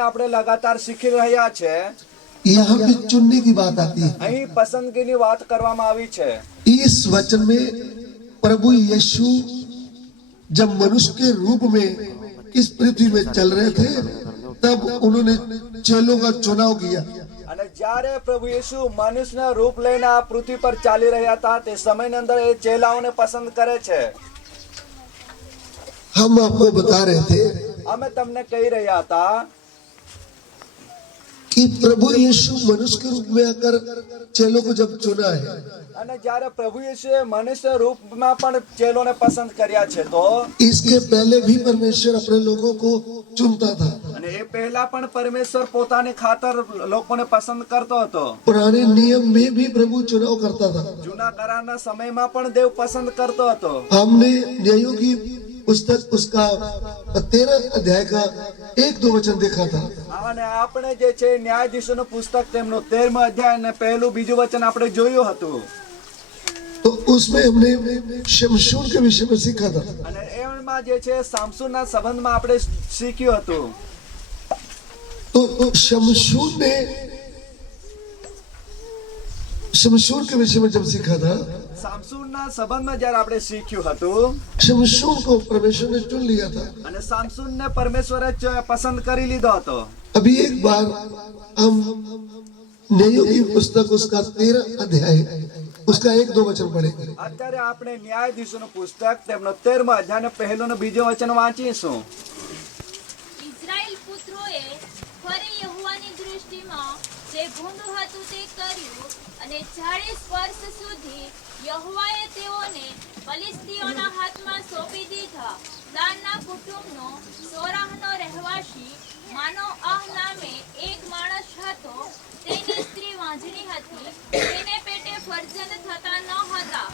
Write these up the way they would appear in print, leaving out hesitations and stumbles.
ને આપણે લગાતાર શીખી રહ્યા છે. यहाँ पे चुनने की बात आती है। અહીં પસંદગીની વાત કરવામાં આવી છે. इस वचन में प्रभु यीशु जब मनुष्य के रूप में इस पृथ्वी में चल रहे थे, तब उन्होंने चेलों का चुनाव किया। અને જ્યારે પ્રભુ યેશુ મનુષ્યના રૂપ લઈને આ પૃથ્વી પર ચાલી રહ્યા હતા, તે સમયની અંદર એ ચેલાઓને પસંદ કરે છે. हम आपको बता रहे थे અમે તમને કહી રહ્યા હતા कि प्रभु यीशु मनुष्य के रूप में आकर चेलों को जब चुना है, અને જ્યારે પ્રભુ યેશુએ મનુષ્ય રૂપમાં પણ ચેલોને પસંદ કર્યા છે, તો इसके पहले भी परमेश्वर अपने लोगों को चुनता था। અને એ પહેલા પણ પરમેશ્વર પોતાની ખાતર લોકોને પસંદ કરતો હતો. पुराने नियम में भी प्रभु चुनाव करता था। જૂના કરારના સમયમાં પણ દેવ પસંદ કરતો હતો. हमने न्यायों की पुस्तक उसका 13 अध्याय का 1-2 वचन देखा था। અને આપણે જે છે ન્યાયાધીશોનું પુસ્તક તેમનો 13મો અધ્યાય અને પહેલું બીજું વચન આપણે જોયું હતું. तो उसमें हमने शमशून के विषय में सीखा था। અને એમાં જે છે સામસુનના સંબંધમાં આપણે શીખ્યું હતું. तो शमशून के विषय में जब सीखा था, સામસુનના સંબંધમાં જ્યારે આપણે શીખ્યું હતું, शमशून को परमेश्वर ने चुन लिया था। અને સામસુનને પરમેશ્વરે જ પસંદ કરી લીધો હતો. अभी एक बार हम न्यायों की पुस्तक उसका 13 अध्याय उसका 1-2 वचन पढ़ेंगे। અત્યારે આપણે ન્યાયાધીશોનું પુસ્તક તેમનો 13મો અધ્યાય અને પહેલું ને બીજું વચન વાંચીશું. ઇઝરાયેલ પુત્રોએ ફરી યહોવાની દૃષ્ટિમાં જે ભૂંડું હતું તે કર્યું, અને 40 વર્ષ સુધી યહોવાએ તેઓને ફલિસ્તીઓના હાથમાં સોંપી દીધા. દાનના કુટુંબનો સોરાહનો રહેવાસી માનોઆહ નામે એક માણસ હતો. તેની સ્ત્રી વાંઝણી હતી, તેને પેટે ફરજંદ થતા ન હતા.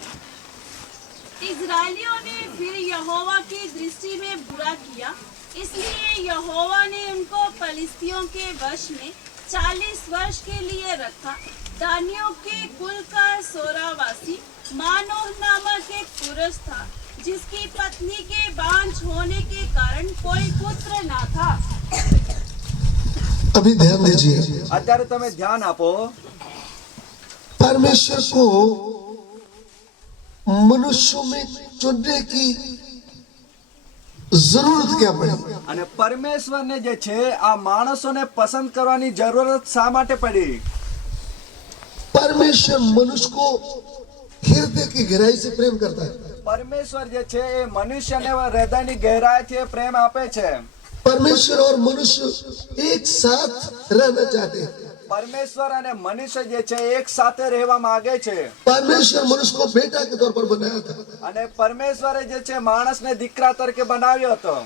इजरायलियों ने फिर यहोवा की दृष्टि में बुरा किया, इसलिए यहोवा ने उनको फलिस्तियों के वश में 40 वर्ष के लिए रखा. दानियों के कुल का सोरावासी मानोह नामक एक पुरुष था, जिसकी पत्नी के बांझ होने के कारण कोई पुत्र न था. अभी ध्यान दीजिए, અત્યારે તમે ધ્યાન આપો. परमेश्वर को मनुष्यों में चुनने की जरूरत क्या पड़ी? અને પરમેશ્વરને જે છે આ માણસોને પસંદ કરવાની જરૂરત શા માટે પડી? परमेश्वर मनुष्य को हृदय की गहराई से प्रेम करता है। પરમેશ્વર જે છે એ મનુષ્યને હૃદયની ગહેરાઈથી પ્રેમ આપે છે. परमेश्वर और मनुष्य एक साथ रहना चाहते हैं। પરમેશ્વર અને મનુષ્ય જે છે એક સાથે રહેવા માંગે છે. परमेश्वर मनुष्य को बेटा के तौर पर बनाया था। અને પરમેશ્વરે જે છે માણસને દીકરા તરીકે બનાવ્યો હતો.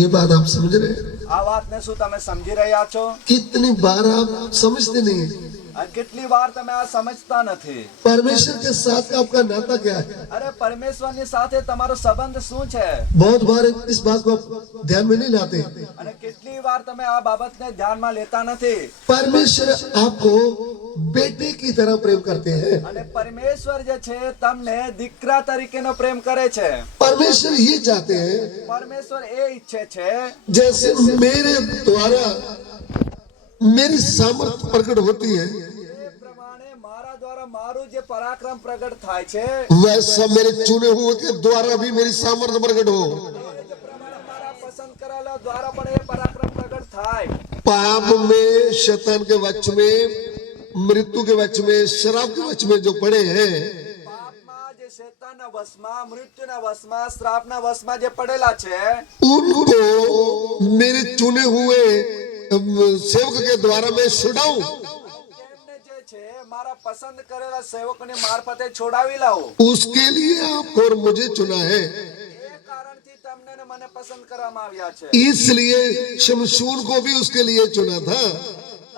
ये बात आप समझ रहे हैं? આ વાતને શું તમે સમજી રહ્યા છો? कितनी बार आप समझते नहीं हैं? અને કેટલી વાર તમે આ સમજતા નથી. परमेश्वर के साथ का आपका नाता क्या है? અરે પરમેશ્વરની સાથે તમારો સંબંધ શું છે? बहुत बार इस बात को आप ध्यान में नहीं लाते। અને કેટલી વાર તમે આ બાબતને ધ્યાનમાં લેતા નથી. परमेश्वर आपको बेटे की तरह प्रेम करते हैं। અને પરમેશ્વર જે છે તમને દીકરા તરીકેનો પ્રેમ કરે છે. परमेश्वर ये चाहते हैं પરમેશ્વર એ ઈચ્છે છે जैसे मेरे द्वारा मेरी सामर्थ्य प्रकट होती है, એ પ્રમાણે મારા દ્વારા મારું જે પરાક્રમ પ્રગટ થાય છે, वैसा मेरे चुने हुए के द्वारा भी मेरी सामर्थ्य प्रकट हो। એ જ પ્રમાણે મારા પસંદ કરેલા દ્વારા પણ એ પરાક્રમ પ્રગટ થાય. पाप में, शैतान के वश में, मृत्यु के वश में, शराब के वश में जो पड़े हैं, પાપમાં જે શૈતાનના વશમાં, મૃત્યુના વશમાં, શ્રાપના વશમાં જે પડેલા છે, उनको मेरे चुने हुए सेवक के द्वारा मैं छुड़ाऊं। તેમને જે છે મારા પસંદ કરેલા સેવકોની મારફતે છોડાવી લાવું. उसके लिए आपको और मुझे चुना है। એ કારણથી તમને ને મને પસંદ કરવામાં આવ્યા છે. इसलिए शमशून को भी उसके लिए चुना था।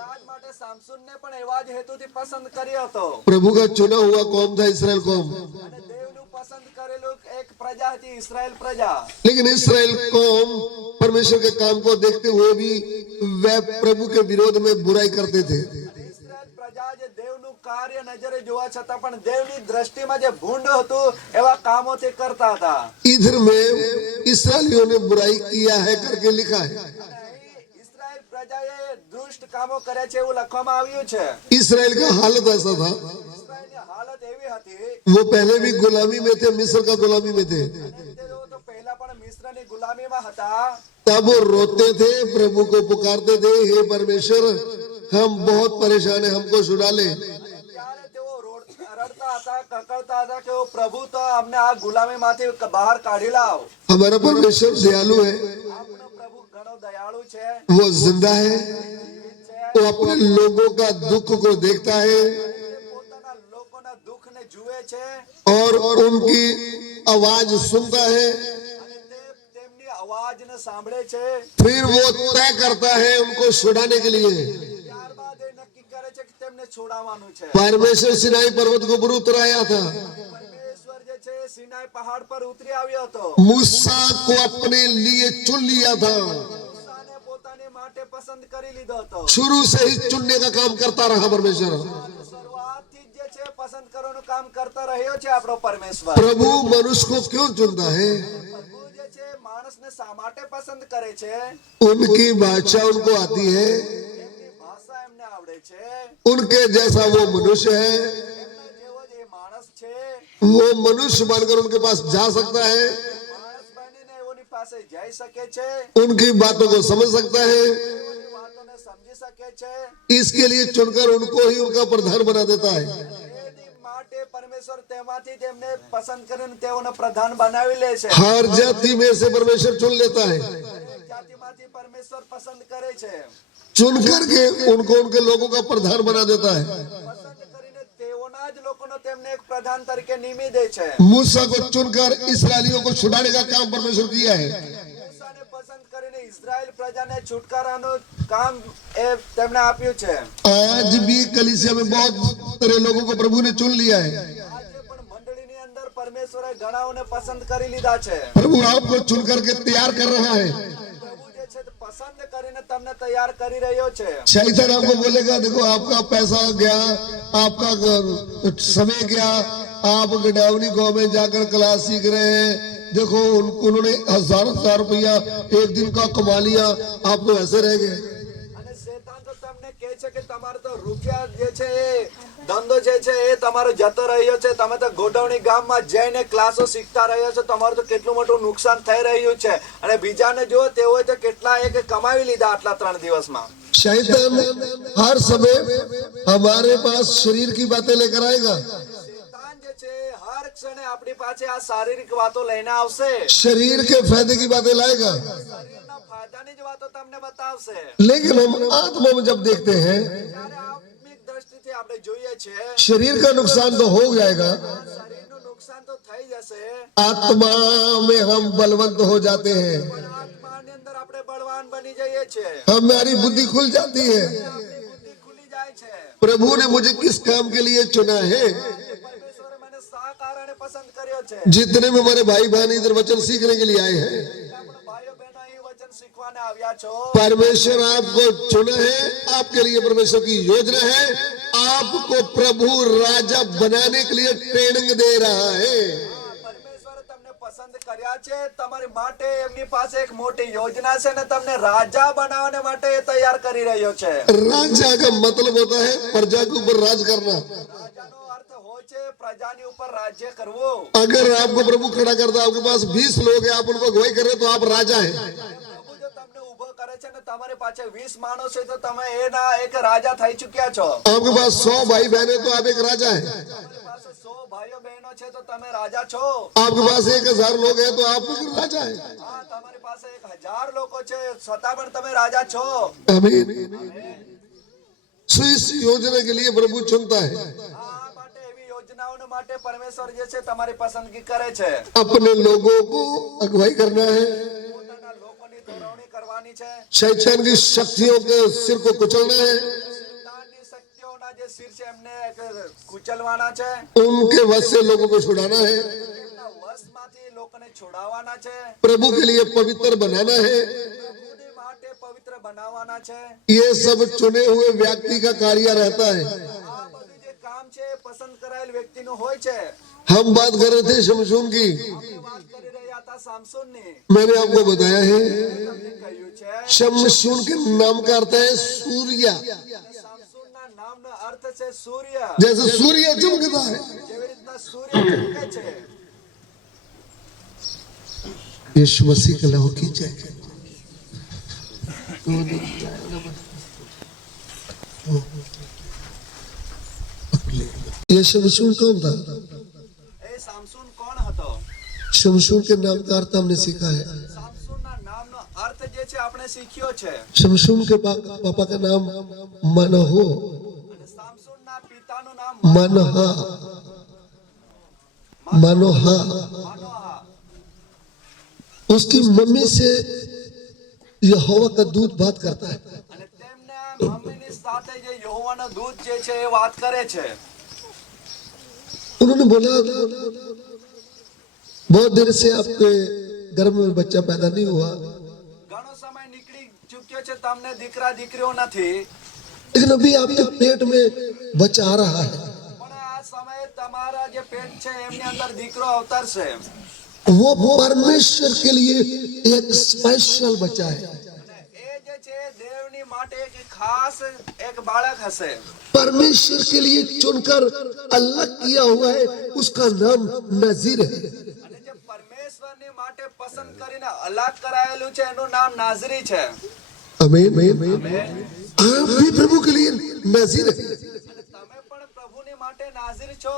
રાજ માટે સામસુનને પણ એવા જ હેતુથી પસંદ કર્યો હતો. प्रभु का चुना हुआ कौम था इसराइल कौम, અને દેવનું પસંદ કરેલું એક પ્રજા હતી, ઇસ્રાએલ પ્રજા. लेकिन इसराइल कौम परमेश्वर के काम को देखते हुए भी वह प्रभु के विरोध में बुराई करते थे। ઇસ્રાએલ પ્રજા જે દેવનું કાર્ય નજરે જોવા છતાં પણ દેવની દ્રષ્ટિમાં જે ભૂંડ હતું એવા કામો તે કરતા હતા. इधर में इसराइलियों ने बुराई किया है करके लिखा है। અને અહીં પ્રજાએ દુષ્ટ કામો કર્યા છે એવું લખવામાં આવ્યું છે. इसराइल का हालत ऐसा था, ઇસ્રાયેલની હાલત એવી હતી वो पहले भी गुलामी में थे, मिस्र का गुलामी में थे. તે લોકો તો પહેલા પણ મિસ્રની ગુલામીમાં હતા. तब वो रोते थे, प्रभु को पुकारते थे, हे परमेश्वर हम बहुत परेशान है, हमको छुड़ा ले. ત્યારે તેઓ રડતા હતા, કકળતા હતા કે ઓ પ્રભુ તો અમને આ ગુલામીમાંથી બહાર કાઢી લાવ. हमारा परमेश्वर दयालु है, આપણો પ્રભુ ઘણો દયાળુ છે, वो जिंदा है, જીવિત છે. वो अपने लोगों का दुख को देखता है તે પોતાના લોકોના દુઃખને જુએ છે और उनकी आवाज सुनता है. અને તે તેમની અવાજને સાંભળે છે. फिर वो तय करता है उनको छुड़ाने के लिए. ત્યારબાદ એ નક્કી કરે છે કે તેમને છોડાવવાનું છે. परमेश्वर सिनाई पर्वत को ऊपर उतर आया था, પરમેશ્વર જે છે સિનાઈ પહાડ પર ઉતરી આવ્યો હતો. मूसा को अपने लिए चुन लिया था. મૂસાને પોતાની માટે પસંદ કરી લીધો હતો. शुरू से ही चुनने का काम करता रहा परमेश्वर. શરૂઆતથી જ જે છે પસંદ કરવાનું કામ કરતા રહ્યો છે આપણો પરમેશ્વર. प्रभु मनुष्य को क्यों चुनता है? પ્રભુ જે છે માણસને શા માટે પસંદ કરે છે? उनकी भाषा उनको आती है, એમની ભાષા એમને આવડે છે. उनके जैसा वो मनुष्य है, એમના જેવો જ એ માણસ છે. वो मनुष्य बनकर उनके पास जा सकता है, માણસ બનીને એઓની પાસે જઈ શકે છે, उनकी बातों को समझ सकता है. એઓની વાતોને સમજી શકે છે. इसके लिए चुनकर उनको ही उनका प्रधान बना देता है. એની માટે પરમેશ્વર તેમાંથી તેમને પસંદ કરીને તેઓને પ્રધાન બનાવી લે છે. हर जाति में से परमेश्वर चुन लेता है, દરેક જાતિમાંથી પરમેશ્વર પસંદ કરે છે. चुन करके उनको उनके लोगों का प्रधान बना देता है. પસંદ કરીને તેઓના જ લોકોનો તેમને એક પ્રધાન તરીકે નિમી દે છે. मूसा को चुनकर इसराइलियों को छुड़ाने का काम परमेश्वर किया है. મૂસાને પસંદ કરીને ઇઝરાયલ પ્રજાને છુટકારાનું કામ એ તેમને આપ્યું છે. आज भी कलीसिया में बहुत तरह लोगों को प्रभु ने चुन लिया है. આજે પણ મંડળીની અંદર પરમેશ્વરે ઘણાઓને પસંદ કરી લીધા છે. प्रभु आपको चुन करके तैयार कर रहा है. પ્રભુ જે છે તે પસંદ કરીને તમને તૈયાર કરી રહ્યો છે. शैतान आपको बोलेगा देखो आपका पैसा गया, आपका समय गया, आप गडावनी गांव में जाकर क्लास सीख रहे हैं, देखो उन्होंने हजार हजार रुपया एक दिन का कमा लिया, आप तो ऐसे रह गए. અને શેતાન તો તમને કહે છે કે તમારો તો રૂપિયા જે છે એ ધંધો જે છે એ તમારો જતો રહ્યો છે, તમે તો ગોડાઉની ગામમાં જઈને ક્લાસો શીખતા રહ્યા છો, તમારું તો કેટલું મોટું નુકસાન થઈ રહ્યું છે. અને બીજાને જો તેઓએ તો કેટલા એક કમાવી લીધા આટલા 3 દિવસમાં. शैतान हर समय हमारे पास शरीर की बातें लेकर आएगा, શેતાન જે છે હર ક્ષણે આપણી પાસે આ શારીરિક વાતો લઈને આવશે, शरीर के फायदे की बातें लाएगा. શરીરના ફાયદાની જ વાતો તમને બતાવશે. लेकिन हम आत्मा में जब देखते हैं જ્યારે આત્મિક દ્રષ્ટિથી આપણે જોઈએ છે शरीर का नुकसान तो हो जाएगा, શરીરનું નુકસાન તો થઈ જશે, आत्मा में हम बलवंत हो जाते हैं, પણ આત્માની અંદર આપણે બળવાન બની જઈએ છીએ. हमारी बुद्धि खुल जाती है. આપણી બુદ્ધિ ખુલી જાય છે. प्रभु ने मुझे किस काम के लिए चुना है? પરમેશ્વરે મને શા કારણે પસંદ કર્યો છે? जितने में हमारे भाई बहन इधर वचन सीखने के लिए आए हैं, આપણા ભાઈઓ બહેનો અહીં વચન શીખવાને આવ્યા છો. परमेश्वर आपको चुना है, आपके लिए परमेश्वर की योजना है, आपको प्रभु राजा बनाने के लिए ट्रेनिंग दे रहा है. પરમેશ્વરે તમને પસંદ કર્યા છે, તમારી માટે એમની પાસે એક મોટી યોજના છે અને તમને રાજા બનાવવા માટે એ તૈયાર કરી રહ્યો છે. राजा का मतलब होता है प्रजा के ऊपर राज करना. રાજાનો અર્થ હોય છે પ્રજાની ઉપર રાજ્ય કરવું. अगर आपको प्रभु खड़ा करता है, आपके पास 20 लोग हैं, आप उनको अगुवाई कर रहे हैं, तो आप राजा हैं. પ્રભુ જો તમને ઊભો કરે છે ને તમારી પાસે 20 માણસ છે તો તમે એના એક રાજા થઈ ચૂક્યા છો. आपके पास 100 भाई बहन है, तो आप एक राजा हैं. તમારી પાસે 100 ભાઈઓ બહેનો છે તો તમે રાજા છો. आपके पास 1000 लोग हैं, तो आप एक राजा हैं. હા, તમારી પાસે 1000 લોકો છે છતાં પણ તમે રાજા છો. आमीन. सो इस योजना के लिए प्रभु चुनता है, આ માટે એવી યોજનાઓને માટે પરમેશ્વર જે છે તમારી પસંદગી કરે છે. अपने लोगों को अगुवाई करना है, પોતાના લોકોની દોરવણી કરવાની છે. शैतान की शक्तियों के सिर को कुचलना है, શૈતાનની શક્તિઓના જે શિર છે એમને કુચલવાના છે. उनके वश से लोगों को छुड़ाना है, એમના વશમાંથી લોકોને છોડાવવાના છે. प्रभु के लिए पवित्र बनाना है. પ્રભુની માટે પવિત્ર બનાવવાના છે. ये सब चुने हुए व्यक्ति का कार्य रहता है. આ બધું જે કામ છે એ પસંદ કરાયેલ વ્યક્તિનું હોય છે. हम बात कर रहे थे शमशून की. આપણે વાત કરી રહ્યા કર્યા હતા સામસોનને. मैंने आपको बताया है તમને કહ્યું છે शमशून के नाम का अर्थ है सूर्य। સામસોનના નામનો અર્થ છે સૂર્ય. जैसे सूर्य चमकता है, જેવી રીતના સૂર્ય ચમકે છે. यीशु मसीह का लहू की जय। ये शमशून कौन था? એ સામસોન કોણ હતો? शमशून के नाम का अर्थ हमने सीखा है। સામસોનના નામનો અર્થ જે છે આપણે શીખ્યો છે. शमशून के पापा का नाम मनहो, અને સામસોનના પિતાનું નામ मनहा, मनोहा। માનોહા. उसकी मम्मी से यहोवा का दूत बात करता है। અને તેમના મમ્મીની સાથે જે યહોવાનો દૂત જે છે એ વાત કરે છે. उन्होंने बोला बहुत देर से आपके गर्भ में बच्चा पैदा नहीं हुआ, ઘણો સમય નીકળી ચૂક્યો છે, તમને દીકરા દીકરીઓ નથી. लेकिन अभी आपके पेट में बच्चा आ रहा है। પણ આ સમયે તમારા જે પેટ છે એમની અંદર દીકરો અવતરશે. वो परमेश्वर के लिए एक स्पेशल बच्चा है। અને એ જે છે દેવની માટે એક ખાસ એક બાળક હશે. परमेश्वर के लिए चुनकर अलग किया हुआ है, उसका नाम नजीर है। અને જે પરમેશ્વરની માટે પસંદ કરીને અલગ કરાયેલું છે એનું નામ નાઝરી છે. आमीन। आप भी प्रभु के लिए नजीर है। અને તમે પણ પ્રભુની માટે નાઝીર છો.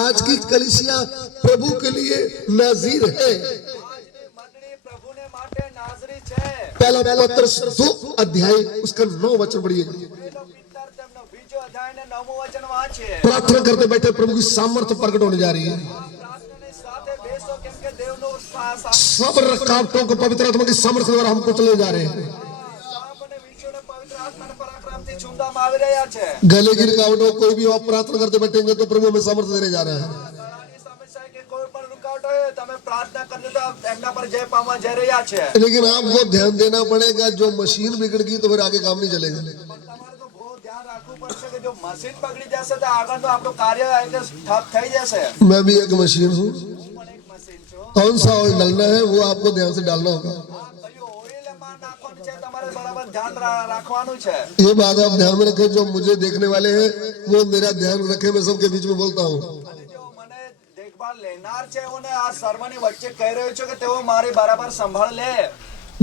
आज की कलीसिया प्रभु के लिए नजीर है। આજની મંડળી પ્રભુને માટે નાઝરી છે. पहला पत्रस 2 अध्याय उसका 9 वचन पढ़िए। પેલો પિત્તર તેમનો બીજો અધ્યાય ને 9મું વચન વાંચીએ. प्रार्थना करते बैठे प्रभु की सामर्थ्य प्रकट होने जा रही है। આ પ્રાર્થનાની સાથે બેસો કેમ કે દેવનો सब रकावटों को पवित्र आत्मा की सामर्थ्य द्वारा हम कुचले जा रहे हैं। સાપ અને વિંછોને પવિત્ર આત્માના પરાક્રમથી છૂંદવામાં આવી રહ્યા છે. गले की रुकावटों कोई भी आप प्रार्थना करते बैठेंगे तो प्रभु हमें सामर्थ्य देने जा रहा है। ગળાની સમસ્યા કે કોઈ પણ રૂકાવટ હોય તમે પ્રાર્થના કરજો તો એમના પર જય પામવા જઈ રહ્યા છે. लेकिन आपको ध्यान देना पड़ेगा, जो मशीन बिगड़ गई तो फिर आगे काम नहीं चलेगा। પણ તમારે તો બહુ ધ્યાન રાખવું પડશે કે જો મશીન બગડી જશે તો આગળ તો આપણું કાર્ય ઠપ થઈ જશે. मैं भी एक मशीन हूँ। હું પણ એક મશીન છું. कौन सा ऑयल डालना है वो आपको ध्यान से डालना होगा। આ કયું ઓઇલ એમાં નાખવાનું છે તમારે બરાબર ધ્યાન રાખવાનું છે. ये बात आप ध्यान में रखें, जो मुझे देखने वाले हैं वो मेरा ध्यान रखें, मैं सबके बीच में बोलता हूँ। અને જો મને દેખભાળ લેનાર છે અને આ સર્વની વચ્ચે કહી રહ્યો છું કે તેઓ મારી બરાબર સંભાળ લે.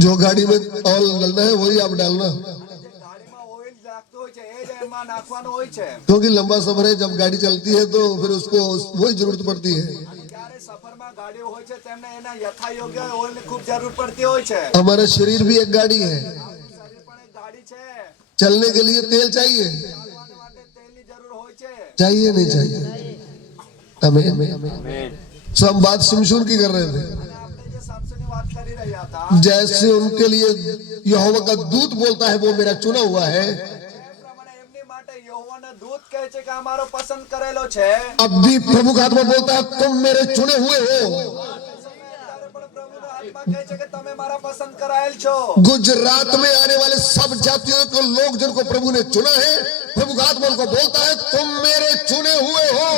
जो गाड़ी में ऑयल डालना है वही आप डालना, અને જે ગાડીમાં ઓઇલ નાખતું હોય છે એ જ એમાં નાખવાનું હોય છે. क्योंकि लंबा सफर है, जब गाड़ी चलती है तो फिर उसको वही जरूरत पड़ती है। અને જ્યારે સફરમાં ગાડીઓ હોય છે તેમને એના યથાયોગ્ય ઓઇલની ખૂબ જરૂર પડતી હોય છે. हमारा शरीर भी एक गाड़ी है, આપણું શરીર પણ એક ગાડી છે. चलने के लिए तेल चाहिए, ચાલવા માટે તેલની જરૂર હોય છે. चाहिए नहीं चाहिए। आमीन। सो हम बात शमशून की कर रहे थे। અને આપણે જે સામસોનની વાત કરી રહ્યા હતા जैसे उनके लिए यहोवा का दूत बोलता है वो मेरा चुना हुआ है, એ પ્રમાણે એમની માટે યહોવાનો દૂત કહે છે કે અમારો પસંદ કરેલો છે. अब भी प्रभु का आत्मा बोलता है तुम मेरे चुने हुए हो। ત્યારે પણ પ્રભુનો આત્મા કહે છે કે તમે મારા પસંદ કરાયેલ છો. गुजरात में आने वाले सब जातियों को लोग जिनको प्रभु ने चुना है, प्रभु का आत्मा उनको बोलता है तुम मेरे चुने हुए हो।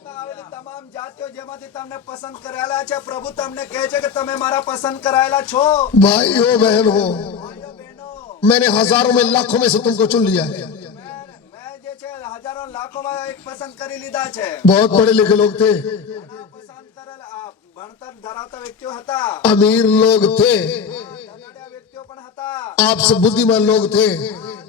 ગુજરાતમાં આવેલી તમામ જાતિઓ જેમાંથી તમને પસંદ કરાયેલા છે પ્રભુ તમને કહે છે કે તમે મારા પસંદ કરાયેલા છો. भाई हो बहन हो, ભાઈઓ બહેનો मैंने हजारों में लाखों में से तुमको चुन लिया है। મેં જે છે હજારો લાખોમાં એક પસંદ કરી લીધા છે. बहुत पढ़े लिखे लोग थे, અને આ પસંદ કરેલ આ ભણતર ધરાવતા વ્યક્તિઓ હતા. अमीर लोग थे, ધનાઢ્ય વ્યક્તિઓ પણ હતા. आपसे बुद्धिमान लोग थे,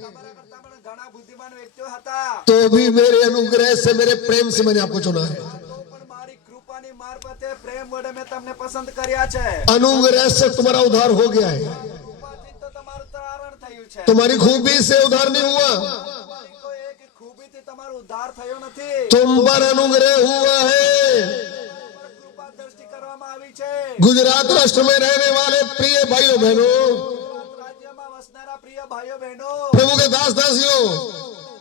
તમારા કરતા પણ ઘણા બુદ્ધિમાન વ્યક્તિઓ હતા. तो भी मेरे अनुग्रह से मेरे प्रेम से मैंने आपको चुना है। તો પણ મારી કૃપાની મારફતે પ્રેમ વડે મેં તમને પસંદ કર્યા છે. अनुग्रह से तुम्हारा उद्धार हो गया है, કૃપાથી તો તમારું તારણ થયું છે. तुम्हारी खूबी से उद्धार नहीं हुआ, તમારી કોઈ એક ખૂબીથી તમારો ઉદ્ધાર થયો નથી. तुम पर अनुग्रह हुआ है। કૃપા દ્રષ્ટિ કરવામાં આવી છે. गुजरात राष्ट्र में रहने वाले प्रिय भाइयों बहनों, ગુજરાત રાજ્યમાં વસનારા પ્રિય ભાઈઓ બહેનો, प्रभु के दास दासियों,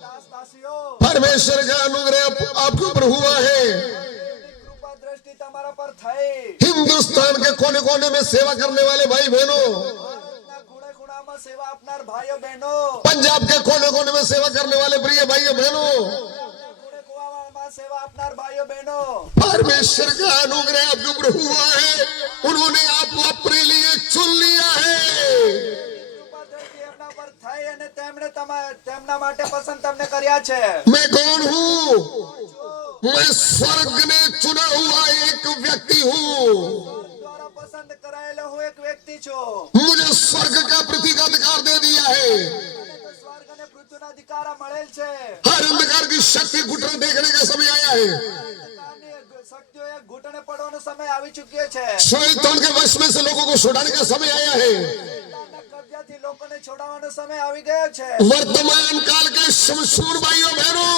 દાસ દાસીઓ, परमेश्वर का अनुग्रह आपके ऊपर हुआ है। કૃપા દ્રષ્ટિ તમારા પર થઈ. हिंदुस्तान के कोने कोने में सेवा करने वाले भाई बहनों, ભારતના ખૂણે ખૂણામાં સેવા આપનાર ભાઈઓ બહેનો, पंजाब के कोने कोने में सेवा करने वाले प्रिय भाइयों बहनों, ખૂણે ખૂણામાં सेवा अपनार भाइयों बहनों, परमेश्वर का अनुग्रह आपके ऊपर हुआ है, उन्होंने आपको अपने लिए चुन लिया है। કૃપા થકી એમના પર થઈ અને તેમણે તેમના માટે પસંદ તમને કર્યા છે। मैं कौन हूँ? मैं स्वर्ग ने चुना हुआ एक व्यक्ति हूँ। સ્વર્ગ દ્વારા પસંદ કરાયેલો હું એક વ્યક્તિ છું। मुझे स्वर्ग का पृथ्वी का अधिकार दे दिया है। મને તો સ્વર્ગ અને પૃથ્વીનો અધિકાર મળેલ છે। हर अंधकार की शक्ति घुटने देखने का समय आया है। અંધકારની શક્તિઓએ ઘૂંટણે પડવાનો સમય આવી ચૂક્યો છે। शैतान के वश में से लोगों को छुड़ाने का समय आया है। શૈતાનના કબજાથી લોકોને છોડાવવાનો સમય આવી ગયો છે। वर्तमान काल के शमशून भाइयों बहनों,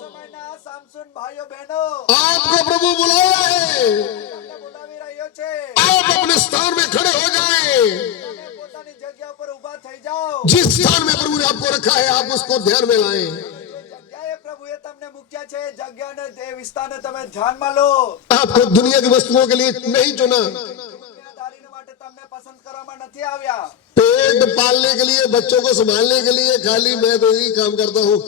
સમયના આ સામસૂન ભાઈઓ બહેનો, आपको प्रभु बुलाया है। તમને બોલાવી રહ્યો છે। आप अपने स्थान में खड़े हो जाएं। તમે પોતાની જગ્યા ઉપર ઊભા થઈ જાઓ। जिस स्थान में प्रभु ने आपको रखा है, आप उसको ध्यान में लाएं। જે જગ્યાએ પ્રભુએ તમને મૂક્યા છે, એ જગ્યાને તે વિસ્તારને તમે ધ્યાનમાં લો। आपको दुनिया की वस्तुओं के लिए नहीं चुना। દુનિયાદારીને માટે તમને પસંદ કરવામાં નથી આવ્યા। पेट पालने के लिए, बच्चों को संभालने के लिए खाली मैं तो यही काम करता हूँ,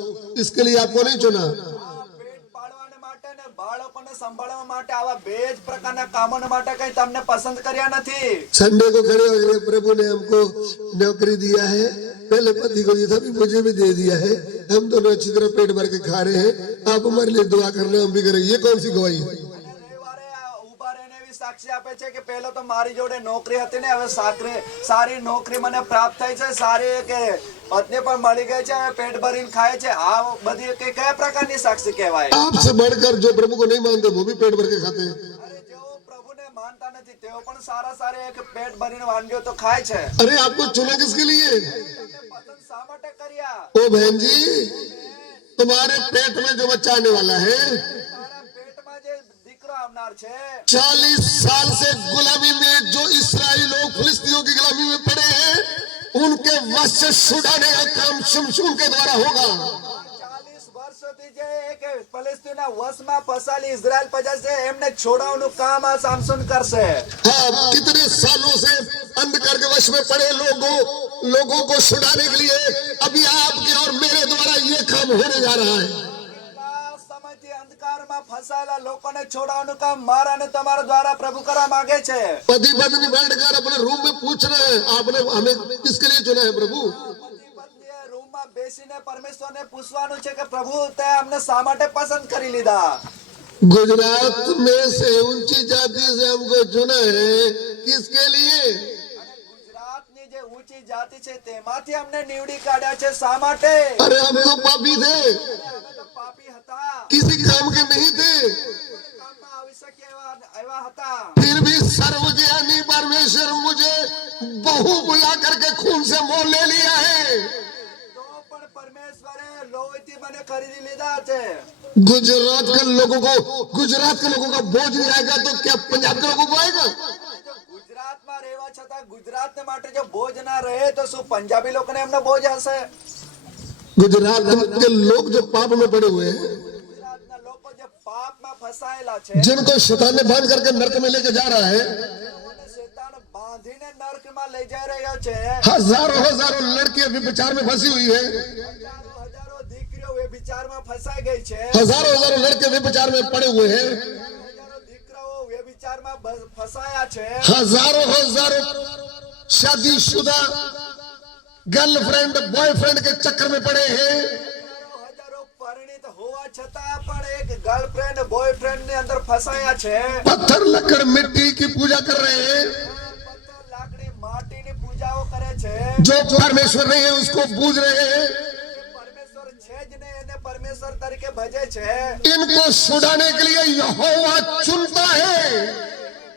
इसके लिए आपको नहीं चुना। આ પેટ પાળવાને માટે ને બાળકોને સંભાળવા માટે આવા બે જ પ્રકારના કામોને માટે કઈ તમને પસંદ કર્યા નથી। संडे को खड़े हो गए, प्रभु ने हमको नौकरी दिया है, पहले पति को दिया था, अभी मुझे भी दे दिया है, हम दोनों अच्छी तरह पेट भर के खा रहे हैं, आप हमारे लिए दुआ करना, हम भी करेंगे। ये कौन सी गवाही है? અને રવિવારે આ ઊભા રહીને એવી સાક્ષી આપે છે કે પહેલો તો મારી જોડે નોકરી હતી ને, હવે સારી નોકરી મને પ્રાપ્ત થઈ છે, સારી કે પત્ની પણ મળી ગઈ છે, હવે પેટ ભરીને ખાય છે। આ બધી કયા પ્રકારની સાક્ષી કહેવાય? आपसे बढ़कर जो प्रभु को नहीं मानते वो भी पेट भर के खाते हैं। અરે જેઓ પ્રભુને માનતા નથી તેઓ પણ સારા સારા કે પેટ ભરીને વાનગીઓ તો ખાય છે। अरे आपको चुना किसके लिए? તમને પસંદ શા માટે કર્યા? ओ बहन जी, तुम्हारे पेट में जो बच्चा आने वाला है, તારા પેટમાં જે દીકરો આવનાર છે, 40 साल से गुलामी में जो इस्राएली लोग फिलिस्तीनियों की गुलामी में पड़े हैं, उनके वश से छुड़ाने का काम शमशून के द्वारा होगा। 40 વર્ષોથી જે એક ફલસ્તીનના વશમાં ફસાયેલી ઇઝરાયલ પ્રજા છે, એમને છોડાવવાનું કામ આ સામસૂન કરશે। हाँ, कितने सालों से अंधकार के वश में पड़े लोगों को छुड़ाने के लिए अभी आपके और मेरे द्वारा ये काम होने जा रहा है। આ સમયથી અંધકારમાં ફસાયેલા લોકોને છોડાવવાનું કામ મારા અને તમારા દ્વારા પ્રભુ કરવા માંગે છે। पति पत्नी बैठकर अपने रूम में पूछ रहे हैं, आपने हमें किसके लिए चुना है प्रभु? પતિ પત્નીએ રૂમમાં બેસીને પરમેશ્વરને પૂછવાનું છે કે પ્રભુ તે અમને શા માટે પસંદ કરી લીધા? गुजरात में से ऊंची जाति से हमको चुना है, किसके लिए? અને ગુજરાતની જે ઊંચી જાતિ છે તેમાંથી અમને નીવડી કાઢ્યા છે, શા માટે? अरे हम तो पापी थे, અમે તો પાપી હતા, किसी काम के नहीं थे, કામમાં આવી શકે એવા હતા। फिर भी सर्वज्ञानी परमेश्वर मुझे बहु बुला करके खून से मोल ले लिया है। તો પણ પરમેશ્વરે લોહીથી મને ખરીદી લીધા છે। गुजरात के लोगों का बोझ नहीं आएगा तो क्या पंजाब के लोगों को आएगा? જો ગુજરાતમાં રહેવા છતાં ગુજરાતને માટે જો બોજ ના રહે તો શું પંજાબી લોકોને એમનો બોજ હશે? गुजरात के लोग जो पाप में पड़े हुए हैं, ગુજરાતના લોકો જે પાપમાં ફસાયેલા છે, जिनको शैतान ने बांध करके नरक में लेके जा रहा है, તેઓને શૈતાન બાંધીને નર્કમાં લઈ જઈ રહ્યો છે। हजारों लड़कियां व्यभिचार में फंसी हुई है, હજારો હજારો દીકરીઓ એ વિચારમાં ફસાઈ ગઈ છે। हजारों लड़के व्यभिचार में पड़े हुए हैं, હજારો દીકરાઓ એ વિચારમાં ફસાયા છે। हजारों शादीशुदा गर्लफ्रेंड बॉयफ्रेंड के चक्कर में पड़े हैं। હજારો પરિણીત હોવા છતાં પણ એક ગર્લફ્રેન્ડ બોયફ્રેન્ડ ની અંદર ફસાયા છે। पत्थर लकड़ मिट्टी की पूजा कर रहे हैं, પથ્થર લાકડી માટીની પૂજાઓ કરે છે। जो परमेश्वर नहीं है उसको पूज रहे हैं। પરમેશ્વર છે જ ને એને પરમેશ્વર તરીકે ભજે છે। इनको छुड़ाने के लिए यहोवा चुनता है।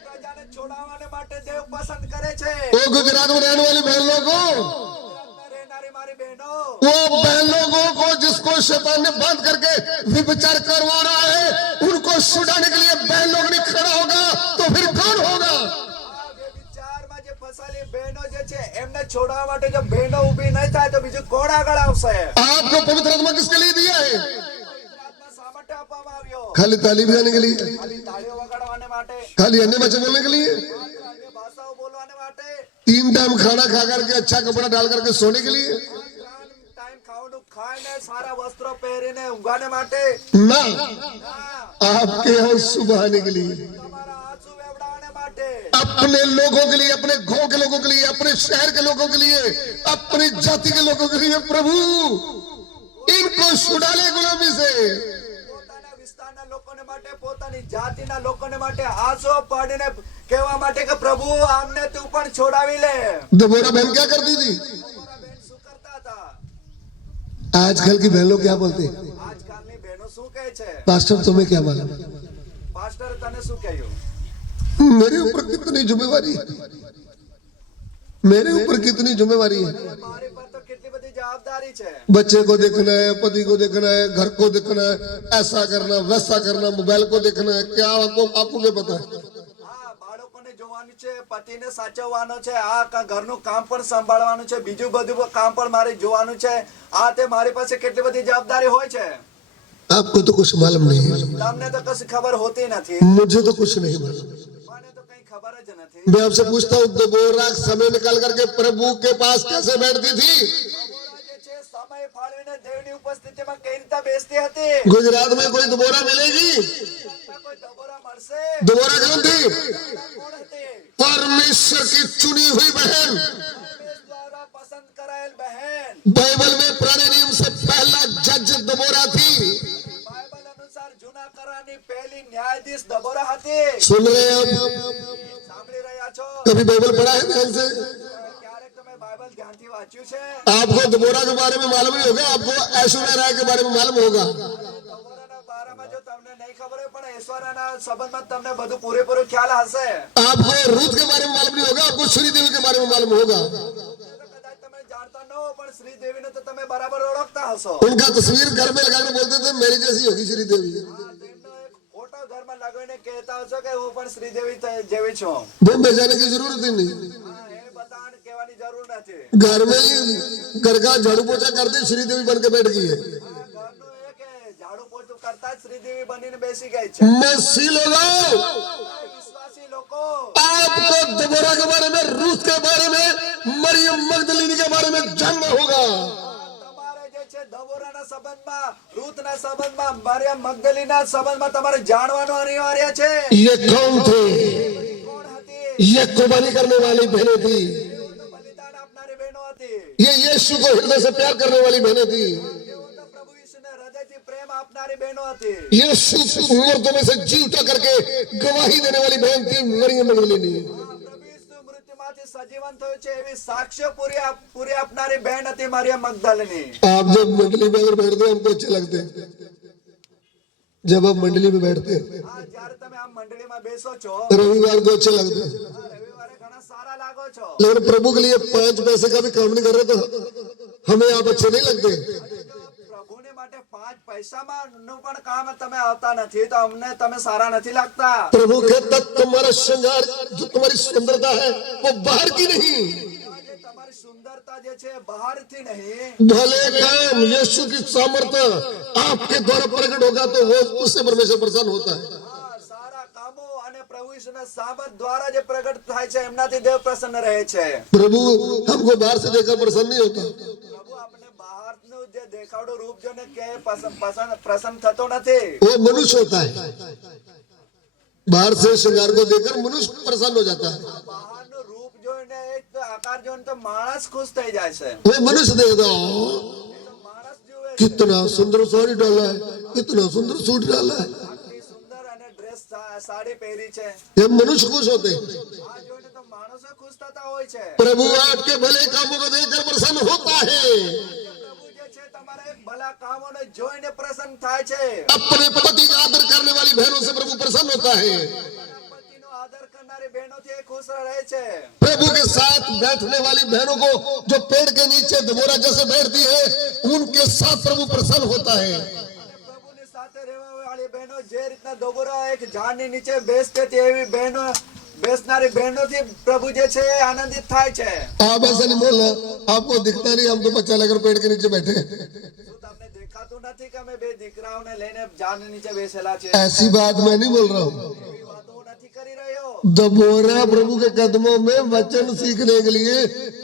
પ્રજાને છોડાવવાને માટે દેવ પસંદ કરે છે। वो गुजरात में रहने वाली बहन लोगों, ગુજરાતમાં રહેનારી મારી બહેનો, वो बहन लोगों को जिसको शैतान ने बांध करके विचार करवा रहा है, उनको छुड़ाने के लिए बहन लोग नहीं खड़ा होगा तो फिर कौन होगा? આ વિચારમાં જે ફસાયેલી બહેનો જે છે એમને છોડાવવા માટે જો બહેનો ઊભી નહીં થાય તો બીજું કોણ આગળ આવશે? आपको पवित्र आत्मा किसके लिए दिया है? ગુજરાતમાં શા માટે આપવામાં આવ્યો? खाली ताली बजाने के लिए, ખાલી તાળીઓ વગાડવાને માટે, खाली अन्य भाषा बोलने के लिए, માત્ર અન્ય ભાષાઓ બોલવાને માટે, 3 टाइम खाना खा करके अच्छा कपड़ा डाल करके सोने के लिए, 3 ટાઈમ ખાવાનું ખાઈને સારા વસ્ત્રો પહેરીને ઊંઘાને માટે ना, ના, आपके आंसू बहाने के लिए, તમારા આંસુ વેવડાવવાને માટે, अपने लोगों के लिए, अपने गांव के लोगों के लिए, अपने शहर के लोगों के लिए, अपनी जाति के लोगों के लिए, प्रभु इनको छुड़ा ले गुलामी से। પોતાના વિસ્તારના લોકોને માટે, પોતાની જાતિના લોકોને માટે આંસુ પાડીને કહેવા માટે કે પ્રભુ આમને તું પણ છોડાવી લે. दबोरा बहन क्या करती थी? તમારા બેન શું કરતા હતા? आजकल की बहन लोग क्या बोलते हैं? આજકાલની બહેનો શું કહે છે? पास्टर तुम्हें क्या मालूम? પાસ્ટર તને શું કહ્યું? मेरे ऊपर कितनी जिम्मेवारी है, मेरे ऊपर कितनी जिम्मेवारी है। મારી પર તો કેટલી બધી જવાબદારી છે. बच्चे को देखना है, पति को देखना है, घर को देखना है, ऐसा करना वैसा करना, मोबाइल को देखना है, क्या आपको क्या पता है? હા, બાળકોને જોવાનું છે, પતિને સાચવવાનો છે, આ ઘરનું કામ પણ સંભાળવાનું છે, બીજું બધું કામ પણ મારે જોવાનું છે. આ તે મારી પાસે કેટલી બધી જવાબદારી હોય છે. आपको तो कुछ मालूम नहीं है, તમને તો કશી ખબર હોતી નથી. मुझे तो कुछ नहीं मालूम। મને તો કઈ ખબર જ નથી. मैं आपसे पूछता हूँ, दबोरा समय निकाल करके प्रभु के पास कैसे बैठती थी? દબોરા જે છે સમય ફાળવીને દેવની ઉપસ્થિતિમાં કઈ રીતે બેસતી હતી? गुजरात में कोई दबोरा मिलेगी? ગુજરાતમાં કોઈ દબોરા મળશે? दबोरा कौन थी? કોણ હતી? परमेश्वर की चुनी हुई बहन। પરમેશ્વર દ્વારા પસંદ કરાયેલ બહેન. बाइबल में पुराने नियम से पहला जज दबोरा थी। બાઇબલ અનુસાર જૂના કરારની પહેલી ન્યાયાધીશ દબોરા હતી. सुन रहे हैं आप? સાંભળી રહ્યા છો? कभी बाइबल पढ़ा है ध्यान से? ક્યારેક તમે બાઇબલ ધ્યાનથી વાંચ્યું છે? आपको दबोरा के बारे में मालूम नहीं होगा, आपको ऐश्वर्या राय के बारे में मालूम होगा। દબોરાના બારામાં જો તમને નહીં ખબર હોય પણ ઐશ્વર્યાના સંબંધમાં તમને બધું પૂરેપૂરો ખ્યાલ હશે. आपको रूथ के बारे में मालूम नहीं होगा, आपको श्री देवी के बारे में मालूम होगा। તો કદાચ તમે જાણતા ન હો પણ શ્રીદેવીને તો તમે બરાબર ઓળખતા હશો. उनका तस्वीर घर में लगा के बोलते थे मेरी जैसी होगी श्री देवी। આ તેમનો એક ફોટો ઘરમાં લગાવીને કહેતા હશો કે હું પણ શ્રીદેવી જેવી છું. बॉम्बे जाने की जरूरत ही नहीं, હા, એ બધાને કહેવાની જરૂર નથી. घर में ही घर का झाड़ू पोछा करते श्री देवी बन के बैठ गई है। આ ઘરનું એ કે ઝાડુ પોતું કરતા જ શ્રીદેવી બનીને બેસી ગઈ છે. मसीह लोगों, વિશ્વાસી લોકો, आपको दबोरा के बारे में, रूथ के बारे में, मरियम मगदलिनी के बारे में जानना होगा। તમારે જે છે દબોરાના સંબંધમાં, રૂથના સંબંધમાં, મરિયમ મગદલીના સંબંધમાં તમારે જાણવાનું અનિવાર્ય છે. ये कौन थे? કોણ હતી? ये कुर्बानी करने वाली बहनें थी, તેઓ તો બલિદાન આપનારી બહેનો હતી. ये यीशु को हृदय से प्यार करने वाली बहनें थी। તેઓ તો પ્રભુ ઈસુને હૃદયથી પ્રેમ આપનારી બહેનો હતી. यीशु मुर्दों में से जी उठा करके गवाही देने वाली बहन थी मरियम मगदलिनी। આ પ્રભુ ઈસુ મૃત્યુમાંથી સજીવન થયું છે એવી સાક્ષ્ય પૂરી આપનારી બહેન હતી મરિયમ મગદલિની. आप जब मंडली में अगर बैठते हैं हमको अच्छे लगते हैं, जब आप मंडली में बैठते हैं હા, જ્યારે તમે આ મંડળીમાં બેસો છો, रविवार को अच्छे लगते हैं, રવિવારે ઘણા સારા લાગો છો. लेकिन प्रभु के लिए 5 पैसे का भी काम नहीं कर रहे तो हमें आप अच्छे नहीं लगते। પ્રભુની માટે 5 પૈસામાં નું પણ કામ તમે આવતા નથી તો અમને તમે સારા નથી લાગતા. प्रभु कहता तुम्हारा श्रृंगार जो तुम्हारी सुंदरता है वो बाहर की नहीं, આજે તમારી સુંદરતા જે છે બહારથી નહીં, भले काम यीशु की सामर्थ्य आपके द्वारा प्रकट होगा तो वो उससे परमेश्वर प्रसन्न होता है। હા, સારા કામો અને પ્રભુ ઈસુના સામર્થ દ્વારા જે પ્રગટ થાય છે એમનાથી દેવ પ્રસન્ન રહે છે. प्रभु हमको बाहर से देखकर प्रसन्न नहीं होता, પ્રભુ આપણે બહારનું જે દેખાવડું રૂપ જોઈને કે પ્રસન્ન થતો નથી. वो मनुष्य होता है। बाहर से श्रृंगार को देखकर मनुष्य प्रसन्न हो जाता है, બહારનું રૂપ જોઈને એક આકાર જોઈને તો માણસ ખુશ થઈ જાય છે. वो मनुष्य देखता તો માણસ જુએ છે, कितना सुंदर साड़ी डाला है, कितना सुंदर सूट डाला है, આટલી સુંદર અને ડ્રેસ સાડી પહેરી છે. ये मनुष्य खुश होते हैं। આ જોઈને તો માણસો ખુશ થતા હોય છે. प्रभु आपके भले कामों को देखकर प्रसन्न होता है, પ્રભુ જે છે તમારા એક ભલા કામોને જોઈને પ્રસન્ન થાય છે. अपने पति का आदर करने वाली बहनों से प्रभु प्रसन्न होता है, પતિનો આદર કરનારી બહેનોથી એ ખુશ રહે છે. प्रभु के साथ बैठने वाली बहनों को जो पेड़ के नीचे दबोरा जैसे बैठती है उनके साथ प्रभु प्रसन्न होता है। અને પ્રભુની સાથે રહેવા વાળી બહેનો જે રીતના દોબોરા એક ઝાડની નીચે બેસતે હતી એવી બહેનો બેસનારી બહેનોથી પ્રભુ જે છે એ આનંદિત થાય છે. आप ऐसा नहीं बोलना, आपको दिखता नहीं हम तो बच्चा लेकर पेड़ के नीचे बैठे हैं। શું તમને દેખાતું નથી કે અમે બે દીકરાઓને લઈને ઝાડની નીચે બેસેલા છે? ऐसी बात मैं नहीं बोल रहा हूँ। એવી વાતો હું નથી કરી રહ્યો. दबोरा प्रभु के कदमों में वचन सीखने के लिए,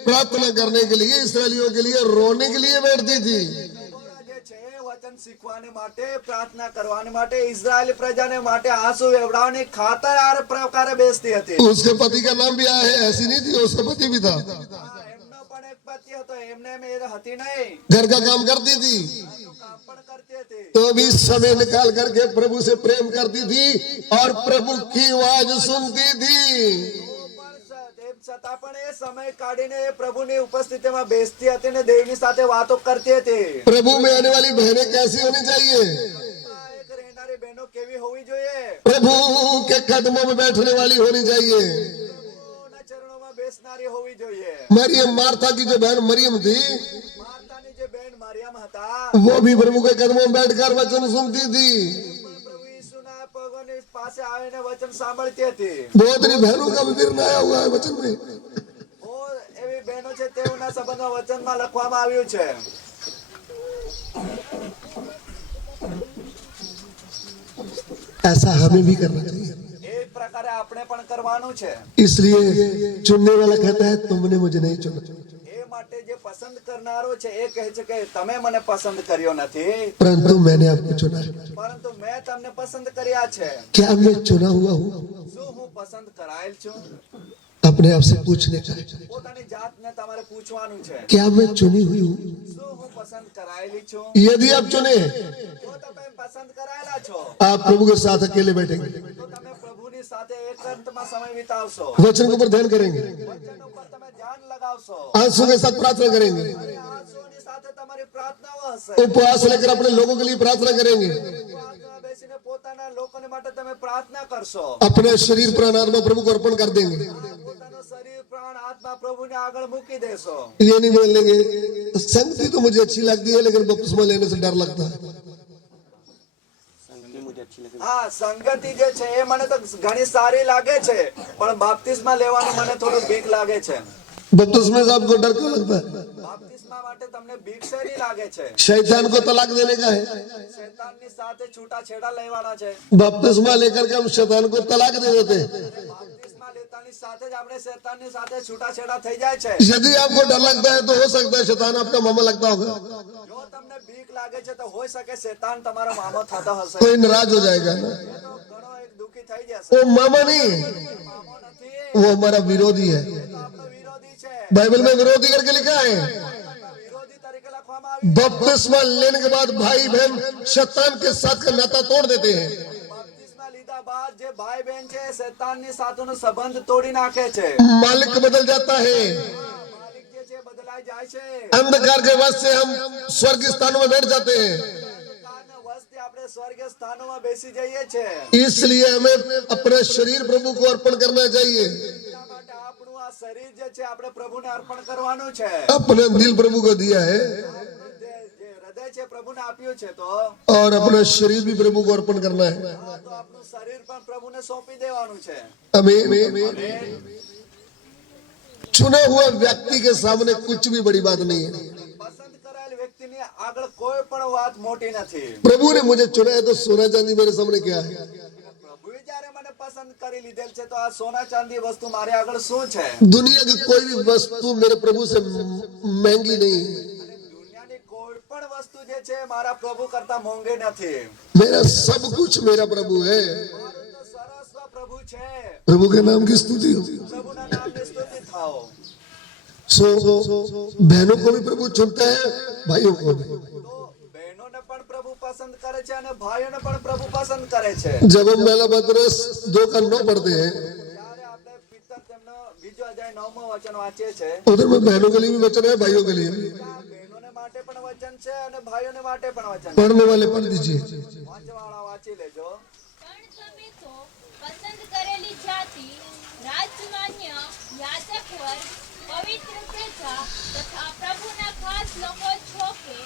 प्रार्थना करने के लिए, इसराइलियों के लिए रोने के लिए बैठती थी। દોબોરા વચન શીખવાને માટે પ્રાર્થના કરવાને માટે ઇઝરાયલી પ્રજાને માટે આંસુ વેવડાવવાની ખાતર આ પ્રકારે બેસતી હતી. उसके पति का नाम भी आया है, ऐसी नहीं थी, उसका पति भी था, એમનો પણ એક પતિ હતો, એમને એ હતી નહીં, घर का काम करती थी, કામ પણ કરતી હતી. तो भी समय निकाल करके प्रभु से प्रेम करती थी और प्रभु की आवाज सुनती थी. તેમ છતાં પણ એ સમય કાઢીને એ પ્રભુની ઉપસ્થિતિમાં બેસતી હતી ને દેવની સાથે વાતો કરતી હતી. प्रभु में आने वाली बहनें कैसी होनी चाहिए? એક રહેનારી બહેનો કેવી હોવી જોઈએ? प्रभु के कदमों में बैठने वाली होनी चाहिए. પ્રભુના ચરણોમાં બેસનારી હોવી જોઈએ. मरियम, मार्था की जो बहन मरियम थी, માર્તાની જે બહેન મરિયમ હતા, वो भी प्रभु के कदमों में बैठकर वचन सुनती थी. પ્રભુ ઈસુના પગોની પાસે આવીને વચન સાંભળતી હતી. बहुत सारी बहनों का विवरण आया हुआ है वचन में. બહુ એવી બહેનો છે તેઓના સંબંધમાં વચનમાં લખવામાં આવ્યું છે. ऐसा हमें भी करना चाहिए. એ જ પ્રકારે આપણે પણ કરવાનું છે. इसलिए चुनने वाला कहता है तुमने मुझे नहीं चुना, એ માટે જે પસંદ કરનારો છે એ કહે છે કે તમે મને પસંદ કર્યો નથી, परंतु मैंने आपको चुना है. પરંતુ મેં તમને પસંદ કર્યા છે. क्या मैं चुना हुआ हूँ? શું હું પસંદ કરાયેલ છું? अपने आप से पूछने का है. પોતાની જાતને તમારે પૂછવાનું છે, क्या मैं चुनी हुई हूँ? શું હું પસંદ કરાયેલી છું? यदि आप चुने, જો તમે પસંદ કરાયેલા છો आप प्रभु के साथ अकेले बैठेंगे, તો તમે પ્રભુની સાથે એકાંતમાં સમય વિતાવશો, वचन के ऊपर ध्यान करेंगे, વચન ઉપર તમે ધ્યાન લગાવશો, आंसू के साथ प्रार्थना करेंगे, અને આંસુઓની સાથે તમારી પ્રાર્થનાઓ હશે. उपवास लेकर अपने लोगों के लिए प्रार्थना करेंगे, ઉપવાસમાં બેસીને પોતાના લોકોને માટે તમે પ્રાર્થના કરશો, अपने शरीर प्राण आत्मा प्रभु को अर्पण कर देंगे. પોતાનો શરીર પ્રાણ આત્મા પ્રભુને આગળ મૂકી દેશો. ये नहीं बोल लेंगे संगति तो मुझे अच्छी लगती है लेकिन बपतिस्मा लेने से डर लगता है. હા, સંગતિ જે છે એ મને તો ઘણી સારી લાગે છે, પણ બાપ્તિસ્મા લેવાનું મને થોડું બીક લાગે છે. बपतिस्मा से आपको डर क्यों लगता है? બાપ્તિસ્મા માટે તમને બીક શેની લાગે છે? शैतान को तलाक देने का है. શૈતાનની સાથે છૂટાછેડા લેવાના છે. बपतिस्मा लेकर के हम शैतान को तलाक दे देते हैं. બાપ્તિસ્મા લેતાની સાથે જ આપણે શૈતાનની સાથે છૂટાછેડા થઈ જાય છે. यदि आपको डर लगता है तो हो सकता है शैतान आपका मामा लगता होगा, જો તમને બીક લાગે છે તો હોઈ શકે શૈતાન તમારો મામો થતો હશે. कोई नाराज हो जाएगा. એ તો ઘણો એક દુઃખી થઈ જશે. वो मामा नहीं, મામો નથી, वो हमारा विरोधी है. એ તો આપણો વિરોધી છે. बाइबल में विरोधी करके लिखा है. વિરોધી તરીકે લખવામાં આવ્યું. बपतिस्मा लेने के बाद भाई बहन शैतान के साथ का नाता तोड़ देते हैं. બાપ્તિસ્મા લીધા બાદ જે ભાઈ બહેન છે શૈતાનની સાથેનો સંબંધ તોડી નાખે છે. मालिक बदल जाता है. માલિક જે છે બદલાઈ જાય છે. अंधकार के वश से हम स्वर्ग स्थानों में बैठ जाते हैं. અંધકારના વશથી આપણે સ્વર્ગીય સ્થાનોમાં બેસી જઈએ છે. इसलिए हमें अपना शरीर प्रभु को अर्पण करना चाहिए, એટલા માટે આપણું આ શરીર જે છે આપણે પ્રભુને અર્પણ કરવાનું છે. अपना दिल प्रभु को दिया है આપણું જે હૃદય છે પ્રભુને આપ્યું છે તો और अपना शरीर भी प्रभु को अर्पण करना है. હા, તો આપણું શરીર પણ પ્રભુને સોંપી દેવાનું છે. आमीन. चुना हुआ व्यक्ति के सामने कुछ भी बड़ी बात नहीं है. પસંદ કરાયેલ વ્યક્તિની આગળ કોઈ પણ વાત મોટી નથી. प्रभु ने मुझे चुना है तो सोना चांदी मेरे सामने क्या है? પ્રભુએ જ્યારે મને પસંદ કરી લીધેલ છે તો આ સોના ચાંદી વસ્તુ મારી આગળ શું છે? दुनिया की कोई भी वस्तु मेरे प्रभु से महंगी नहीं है. અને દુનિયાની કોઈ પણ વસ્તુ જે છે મારા પ્રભુ કરતા મોંઘી નથી. मेरा सब कुछ मेरा प्रभु है. મારું તો સર્વસ્વ પ્રભુ છે. प्रभु के नाम की स्तुति हो. પ્રભુના નામની સ્તુતિ થાઓ. सो बहनों को भी प्रभु चुनता है, भाइयों को भी. તો બહેનોને પણ પ્રભુ પસંદ કરે છે અને ભાઈઓને પણ પ્રભુ પસંદ કરે છે. जब हम पहला पत्रस 2:9 पढ़ते हैं ત્યારે આપણે પિત્તર તેમનો બીજો અધ્યાય 9મો વચન વાંચીએ છે. उधर में बहनों के लिए भी वचन है, भाइयों के लिए भी. ત્યાં બહેનોને માટે પણ વચન છે અને ભાઈઓને માટે પણ વચન છે. पढ़ने वाले पढ़ दीजिए. વાંચવાવાળા વાંચી લેજો. પણ તમે તો પસંદ કરેલી જાતિ, રાજમાન્ય, યાજક વર્ગ, પવિત્ર પ્રજા તથા પ્રભુના ખાસ લોકો છો કે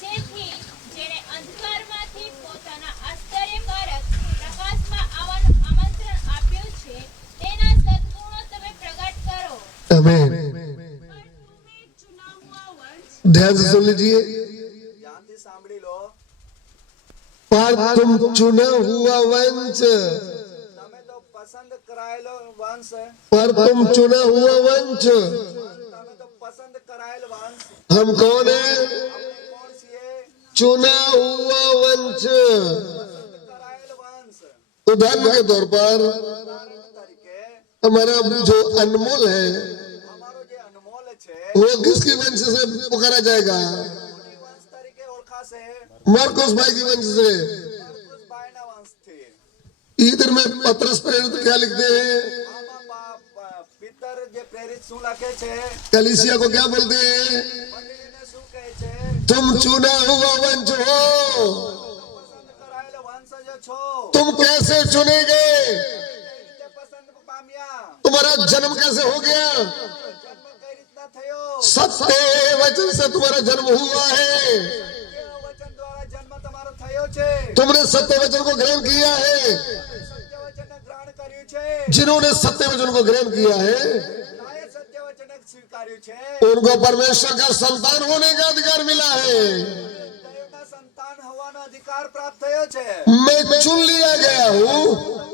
જેથી જેણે અંધકારમાંથી પોતાના આશ્ચર્યકારક પ્રકાશમાં આવવાનું આમંત્રણ આપ્યું છે તેના સદ્ગુણો તમે પ્રગટ કરો. आमीन. पर तुम एक चुना हुआ वंश, ध्यान से सुन लीजिए. ધ્યાનથી સાંભળી લો. पर तुम चुना हुआ वंश, તમે તો પસંદ કરાયેલો વંશ, पर तुम चुना हुआ वंश. તમે તો પસંદ કરાયેલ વંશ. हम कौन है? આપણે કોણ છીએ? चुना हुआ वंश करायल वंश उदाहरण के तौर पर ઉદાહરણ તરીકે हमारा जो अनमोल है અમારો જે અનમોલ છે वो किसके वंश से पुकारा जाएगा? કોની વંશ તરીકે ઓળખાશે? मार्कोस भाई के वंश से। માર્કુસ ભાઈના વંશથી। इधर में पत्रस प्रेरित क्या लिखते हैं? આમાં પિતર જે પ્રેરિત શું લખે છે? कलीसिया को क्या बोलते हैं? મંડળીને શું કહે છે? तुम चुना हुआ वंश हो। પસંદ કરાયેલો વંશજ છો। तुम कैसे चुने गए? કઈ રીતે પસંદ પામ્યા? तुम्हारा जन्म कैसे हो गया? જન્મ કઈ રીતના થયો? सत्य वचन से तुम्हारा जन्म हुआ है। કેવા વચન દ્વારા જન્મ તમારો થયો છે? तुमने सत्य वचन को ग्रहण किया है। સત્ય વચનને ગ્રહણ કર્યું છે। जिन्होंने सत्य वचन को ग्रहण किया है નાએ સત્ય વચનને સ્વીકાર્યું છે। उनको परमेश्वर का संतान होने का अधिकार मिला है। દૈવના સંતાન હોવાનો અધિકાર પ્રાપ્ત થયો છે। मैं चुन लिया गया हूँ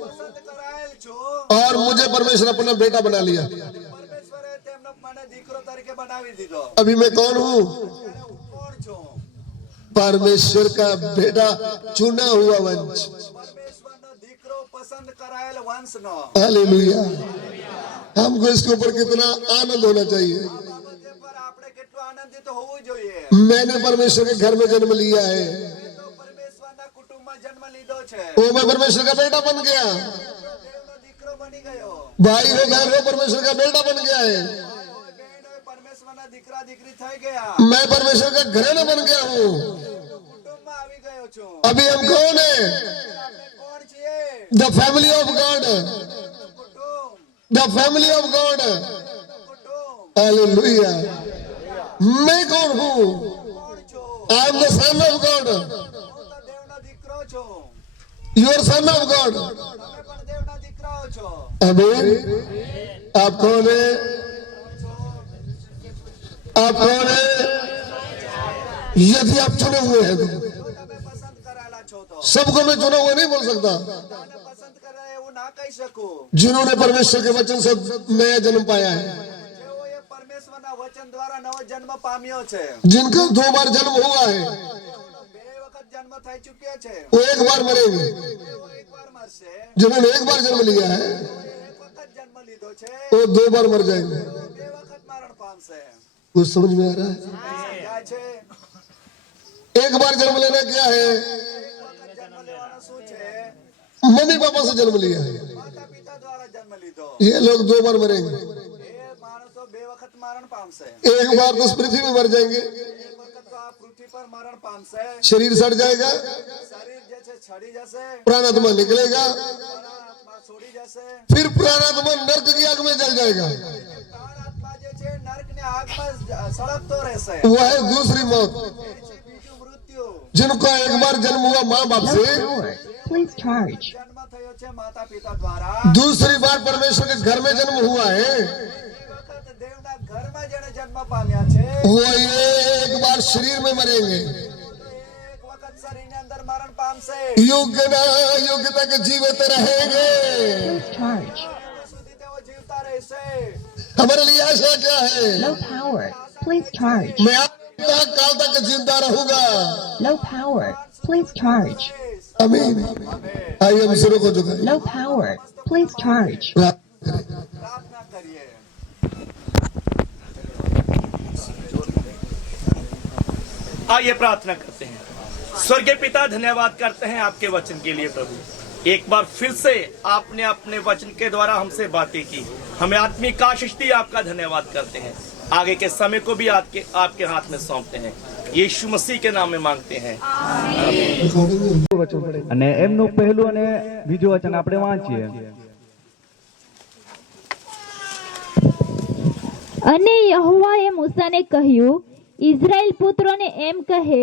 પસંદ કરાયેલ છો। और मुझे परमेश्वर अपना बेटा बना लिया। પરમેશ્વરે તેમને મને દીકરો તરીકે બનાવી દીધો। अभी मैं कौन हूँ? ત્યારે હું કોણ છું? परमेश्वर का बेटा, चुना हुआ वंश। પરમેશ્વરનો દીકરો, પસંદ કરાયેલ વંશનો। हालेलुया। हमको इसके ऊपर कितना आनंद होना चाहिए। આ બાબતે પર આપણે કેટલું આનંદિત હોવું જોઈએ। मैंने परमेश्वर के घर में जन्म लिया है। મેં તો પરમેશ્વરના કુટુંબમાં જન્મ લીધો છે। वो मैं परमेश्वर का बेटा बन गया। દેવનો દીકરો બની ગયો। भाई हो बहन हो, परमेश्वर का बेटा बन गया है। ભાઈ હોય, બહેન હોય, પરમેશ્વરના દીકરા દીકરી થઈ ગયા। मैं परमेश्वर का घराना बन गया हूँ। દેવનો કુટુંબમાં આવી ગયો છું। अभी हम कौन है? આપણે કોણ છીએ? The family of God. દેવનું કુટુંબ, द फैमिली ऑफ गॉड। દેવનું કુટુંબ। हालेलुया। मैं कौन हूँ? કોણ છું? I am the son of God. હું તો દેવનો દીકરો છું। You are son of God. તમે પણ દેવના દીકરાઓ છો। आमीन। आप कौन है? आप कौन है? यदि आप चुने हुए हैं तो જો તમે પસંદ કરાયેલા છો તો सबको मैं चुना हुआ नहीं बोल सकता। બધાને પસંદ કરે એવું ના કહી શકું। जिन्होंने परमेश्वर के वचन से नया जन्म पाया है, જેઓએ પરમેશ્વરના વચન દ્વારા નવો જન્મ પામ્યો છે। जिनका 2 बार जन्म हुआ है, જેઓનો 2 વખત જન્મ થઈ ચૂક્યો છે। वो 1 बार मरेंगे। તેઓ એકવાર મરશે। जिन्होंने 1 बार जन्म लिया है, જેઓએ 1 વખત જન્મ લીધો છે, वो 2 बार मर जाएंगे। તેઓ 2 વખત મરણ પામશે। कुछ समझ में आ रहा है? સમજાય છે? 1 बार जन्म लेना क्या है? 1 વખત જન્મ લેવાનો શું છે? मम्मी पापा से जन्म लिया है। માતા પિતા દ્વારા જન્મ લીધો। ये लोग 2 बार मरेंगे। એ માણસો 2 વખત મરણ પામશે। 1 बार तो इस पृथ्वी में मर जाएंगे, 1 वखत तो આ પૃથ્વી પર મરણ પામશે। शरीर सड़ जाएगा, શરીર જે છે છડી જશે, प्राणात्मा निकलेगा, આત્મા છોડી જશે। फिर प्राणात्मा नर्क की आग में जल जाएगा। પ્રાણ આત્મા જે છે નર્કની આગમાં સળગતો રહેશે। वह है दूसरी मौत। એ છે બીજું મૃત્યુ। जिनका 1 बार जन्म हुआ माँ बाप से, Please charge. જન્મ થયો છે માતા પિતા દ્વારા। दूसरी बार परमेश्वर के घर में जन्म हुआ है, બીજી વખત દેવના ઘરમાં જેને જન્મ પામ્યા છે, वो 1 બાર शरीर में मरेंगे। તો 1 વખત શરીરની અંદર મરણ પામશે। युग ना युग तक जीवित रहेंगे। Please charge. ત્યાં સુધી તેઓ જીવતા રહેશે। हमारे लिए आशा क्या है? Low power. Please charge. मैं आपका काल तक जिंदा रहूंगा। Low power. Please charge. आमीन। आइए हम सिरों को झुकाएं। Low power. Please charge. પ્રાર્થના કરીએ। आइए प्रार्थना करते हैं। स्वर्गीय पिता, धन्यवाद करते हैं आपके वचन के लिए प्रभु। एक बार फिर से आपने अपने वचन के द्वारा हमसे बातें की, हमें आत्मिक आशीष दी, आपका धन्यवाद करते हैं। आगे के समय को भी आपके हाथ में सौंपते हैं, यीशु मसीह के नाम में मांगते हैं। અને એમનું પહેલું અને બીજું વચન આપણે વાંચીએ। અને યહોવાએ મૂસાને કહ્યું, ઇઝરાયેલ પુત્રોને એમ કહે,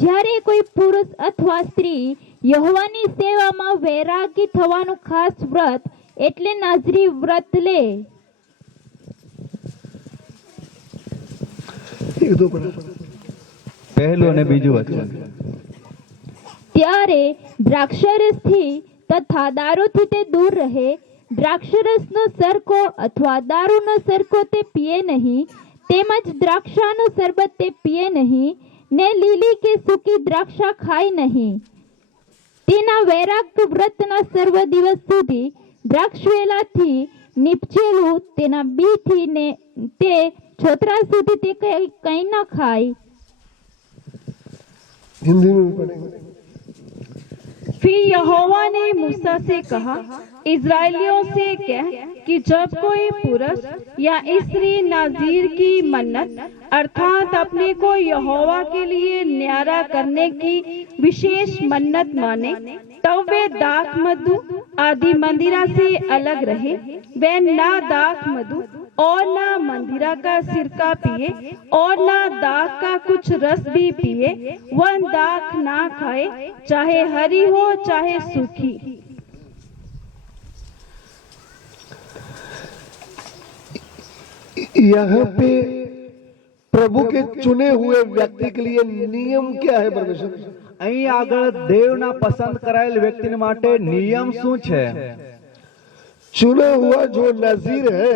જ્યારે કોઈ પુરુષ અથવા સ્ત્રી યહોવાની સેવામાં વૈરાગી થવાનું ખાસ વ્રત એટલે નાઝરી વ્રત લે, પહેલું અને બીજું વચન। ત્યારે દ્રાક્ષરસથી તથા દારૂથી તે દૂર રહે। દ્રાક્ષરસનો સરકો અથવા દારૂનો સરકો તે પીએ નહીં, તેમજ દ્રાક્ષાનું શરબત તે પીએ નહીં, ને લીલી કે સૂકી દ્રાક્ષા ખાય નહીં. તેના વૈરાગ્ય વ્રતના સર્વ દિવસ સુધી દ્રાક્ષવેલાથી નીપજેલું તેના બીથી ને તે છોતરા સુધી તે કંઈ ન ખાય. हिंदी में भी पढ़ेंगे। फिर यहोवा ने मूसा से कहा, इज़राइलियों से कह कि जब कोई पुरुष या स्त्री नाज़ीर की मन्नत अर्थात अपने को यहोवा के लिए न्यारा करने की विशेष मन्नत माने, तब वे दाख मधु आदि मंदिरा से अलग रहे. वे ना दाख मधु और ना मंदिरा का सिरका पिए और ना दाख का कुछ रस भी पिए. वह दाख ना खाए, चाहे हरी हो चाहे सूखी. यहाँ पे प्रभु के चुने हुए व्यक्ति के लिए नियम क्या है परमेश्वर? અહીં આગળ દેવના પસંદ કરાયેલ વ્યક્તિને માટે નિયમ શું છે? चुना हुआ जो नजीर है,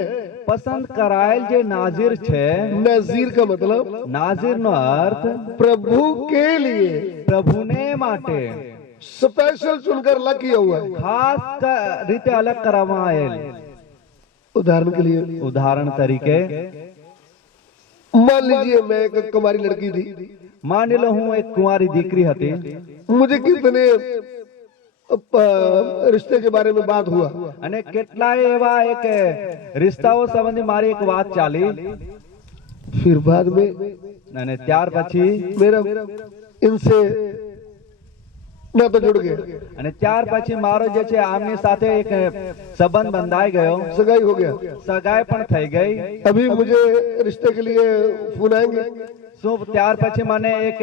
પસંદ કરાયેલ જે નાઝીર છે, नजीर का मतलब નાઝીરનો અર્થ प्रभु के लिए પ્રભુને માટે स्पेशल चुनकर अलग किया हुआ है. ખાસ રીતે અલગ કરવામાં આવેલ. उदाहरण के लिए ઉદાહરણ તરીકે मान लीजिए मैं एक कुमारी लड़की थी, માની લો હું એક કુંવારી દીકરી હતી. मुझे कितने रिश्ते के बारे में बात हुआ, અને કેટલાય એવા એક રિશ્તાઓ સંબંધી મારી એક વાત ચાલી. फिर बाद में અને ત્યાર પછી मेरा इनसे नाता जुड़ गया, અને ત્યાર પછી મારો જે છે આમની સાથે એક સંબંધ બંધાઈ ગયો, सगाई हो गया. સગાઈ પણ થઈ ગઈ. अभी मुझे रिश्ते के लिए फोन आएंगे? શું ત્યાર પછી મને એક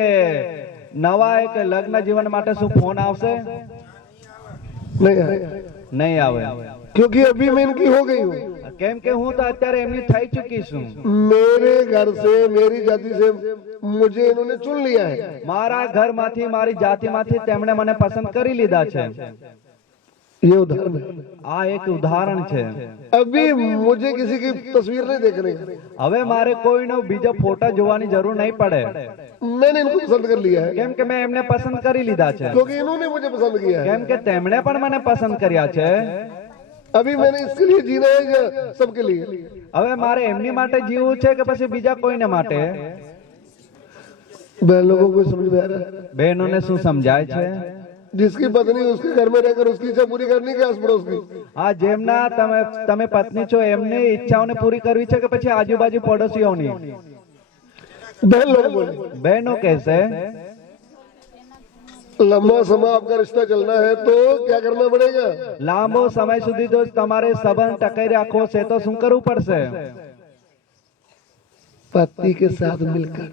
નવા એક લગ્ન જીવન માટે શું ફોન આવશે? नहीं आएगा, નહીં આવે. क्योंकि अभी मैं इनकी हो गई हूँ. કેમ કે હું તો અત્યારે એમની થઈ ચૂકી છું. मेरे घर से मेरी जाति से मुझे इन्होंने चुन लिया है. મારા ઘરમાંથી મારી જાતિમાંથી તેમણે મને પસંદ કરી લીધા છે. ये उदाहरण है. આ એક ઉદાહરણ છે. अभी मुझे किसी की तस्वीर नहीं देखने की, હવે મારે કોઈનો બીજો ફોટો જોવાની જરૂર નહીં પડે, मैंने इनको पसंद कर लिया है, કેમ કે મેં એમને પસંદ કરી લીધા છે. क्योंकि इन्होंने मुझे पसंद किया है. કેમ કે તેમણે પણ મને પસંद કર્યા છે. अभी मैंने इसके लिए जीना है या सबके लिए? હવે મારે એમની માટે જીવવું છે કે પછી બીજા કોઈને માટે? बहन लोगों को समझ में आ रहा है? બહેનોને શું સમજાય છે? जिसकी पत्नी उसके घर में रहकर उसकी इच्छा पूरी करनी के आस पड़ोस की? આ જેમના તમે પત્ની છો એમની ઈચ્છાઓને પૂરી કરવી છે કે પછી આજુબાજુ પડોશીઓની? बहन लोग बोले બહેનો કહેશે लंबा समय आपका रिश्ता चलना है तो क्या करना पड़ेगा? લાંબો સમય સુધી જો તમારે સંબંધ ટકાઈ રાખવો છે તો શું કરવું પડશે? पति के साथ मिलकर,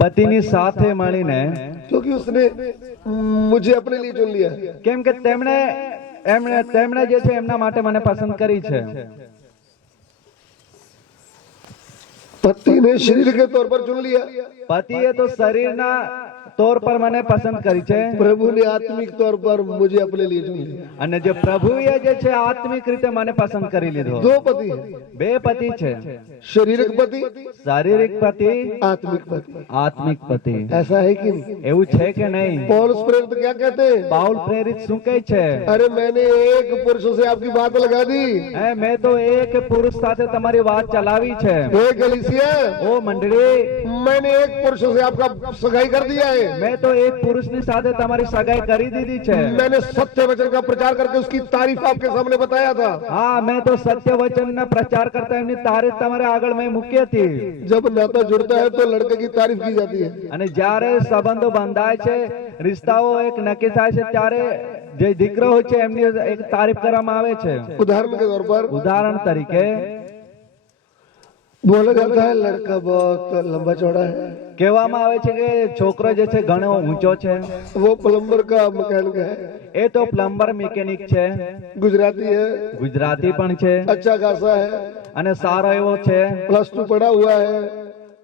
પતિની સાથે મળીને, क्योंकि उसने मुझे अपने लिए चुन लिया है. કેમ કે તેમણે જે છે એમના માટે મને પસંદ કરી છે. पति ने शरीर के तौर पर चुन लिया, પતિએ તો શરીરના તौर પર મને પસંદ કરી છે, प्रभु ने आत्मिक तौर पर मुझे अपने लिए चुन लिया. અને જે પ્રભુએ જે છે આત્મિક રીતે મને પસંદ કરી લીધો. दो पति है, બે પતિ છે, शारीरिक पति, શારીરિક પતિ, आत्मिक पति. આત્મિક પતિ. ऐसा है कि नहीं? એવું છે કે નહીં? पौलुस प्रेरित क्या कहते हैं? પાઉલ પ્રેરિત શું કહે છે? अरे मैंने एक पुरुष से आपकी बात लगा दी. મેં તો એક પુરુષ સાથે તમારી વાત ચલાવી છે. हे गलीसिया, ઓ મંડળી, मैंने एक पुरुष से आपका सगाई कर दिया है. મેં તો એક પુરુષની સાથે તમારી સગાઈ કરી દીધી છે. मैंने सत्य वचन का प्रचार करके उसकी तारीफ आपके सामने बताया था. હા, મેં તો સત્ય વચનના પ્રચાર કરતા એમની તારીફ તમારે આગળ મેં મૂકી હતી. जब नाता जुड़ता है तो लड़के की तारीफ की जाती है. અને જ્યારે સંબંધો બંધાય છે, રિશ્તાઓ એક નક્કી થાય છે, ત્યારે જે દીકરો હોય છે એમની એક તારીફ કરવામાં આવે છે. उदाहरण के तौर पर ઉદાહરણ તરીકે बोला जाता है लड़का बहुत लंबा चौड़ा है, કહેવામાં આવે છે કે છોકરો જે છે ઘણો ઊંચો છે. वो प्लम्बर का मैकेनिक है, એ તો પ્લમ્બર મિકેનિક છે, गुजराती है, ગુજરાતી પણ છે अच्छा खासा है, અને સારો એવો છે, प्लस 2 पढ़ा हुआ है,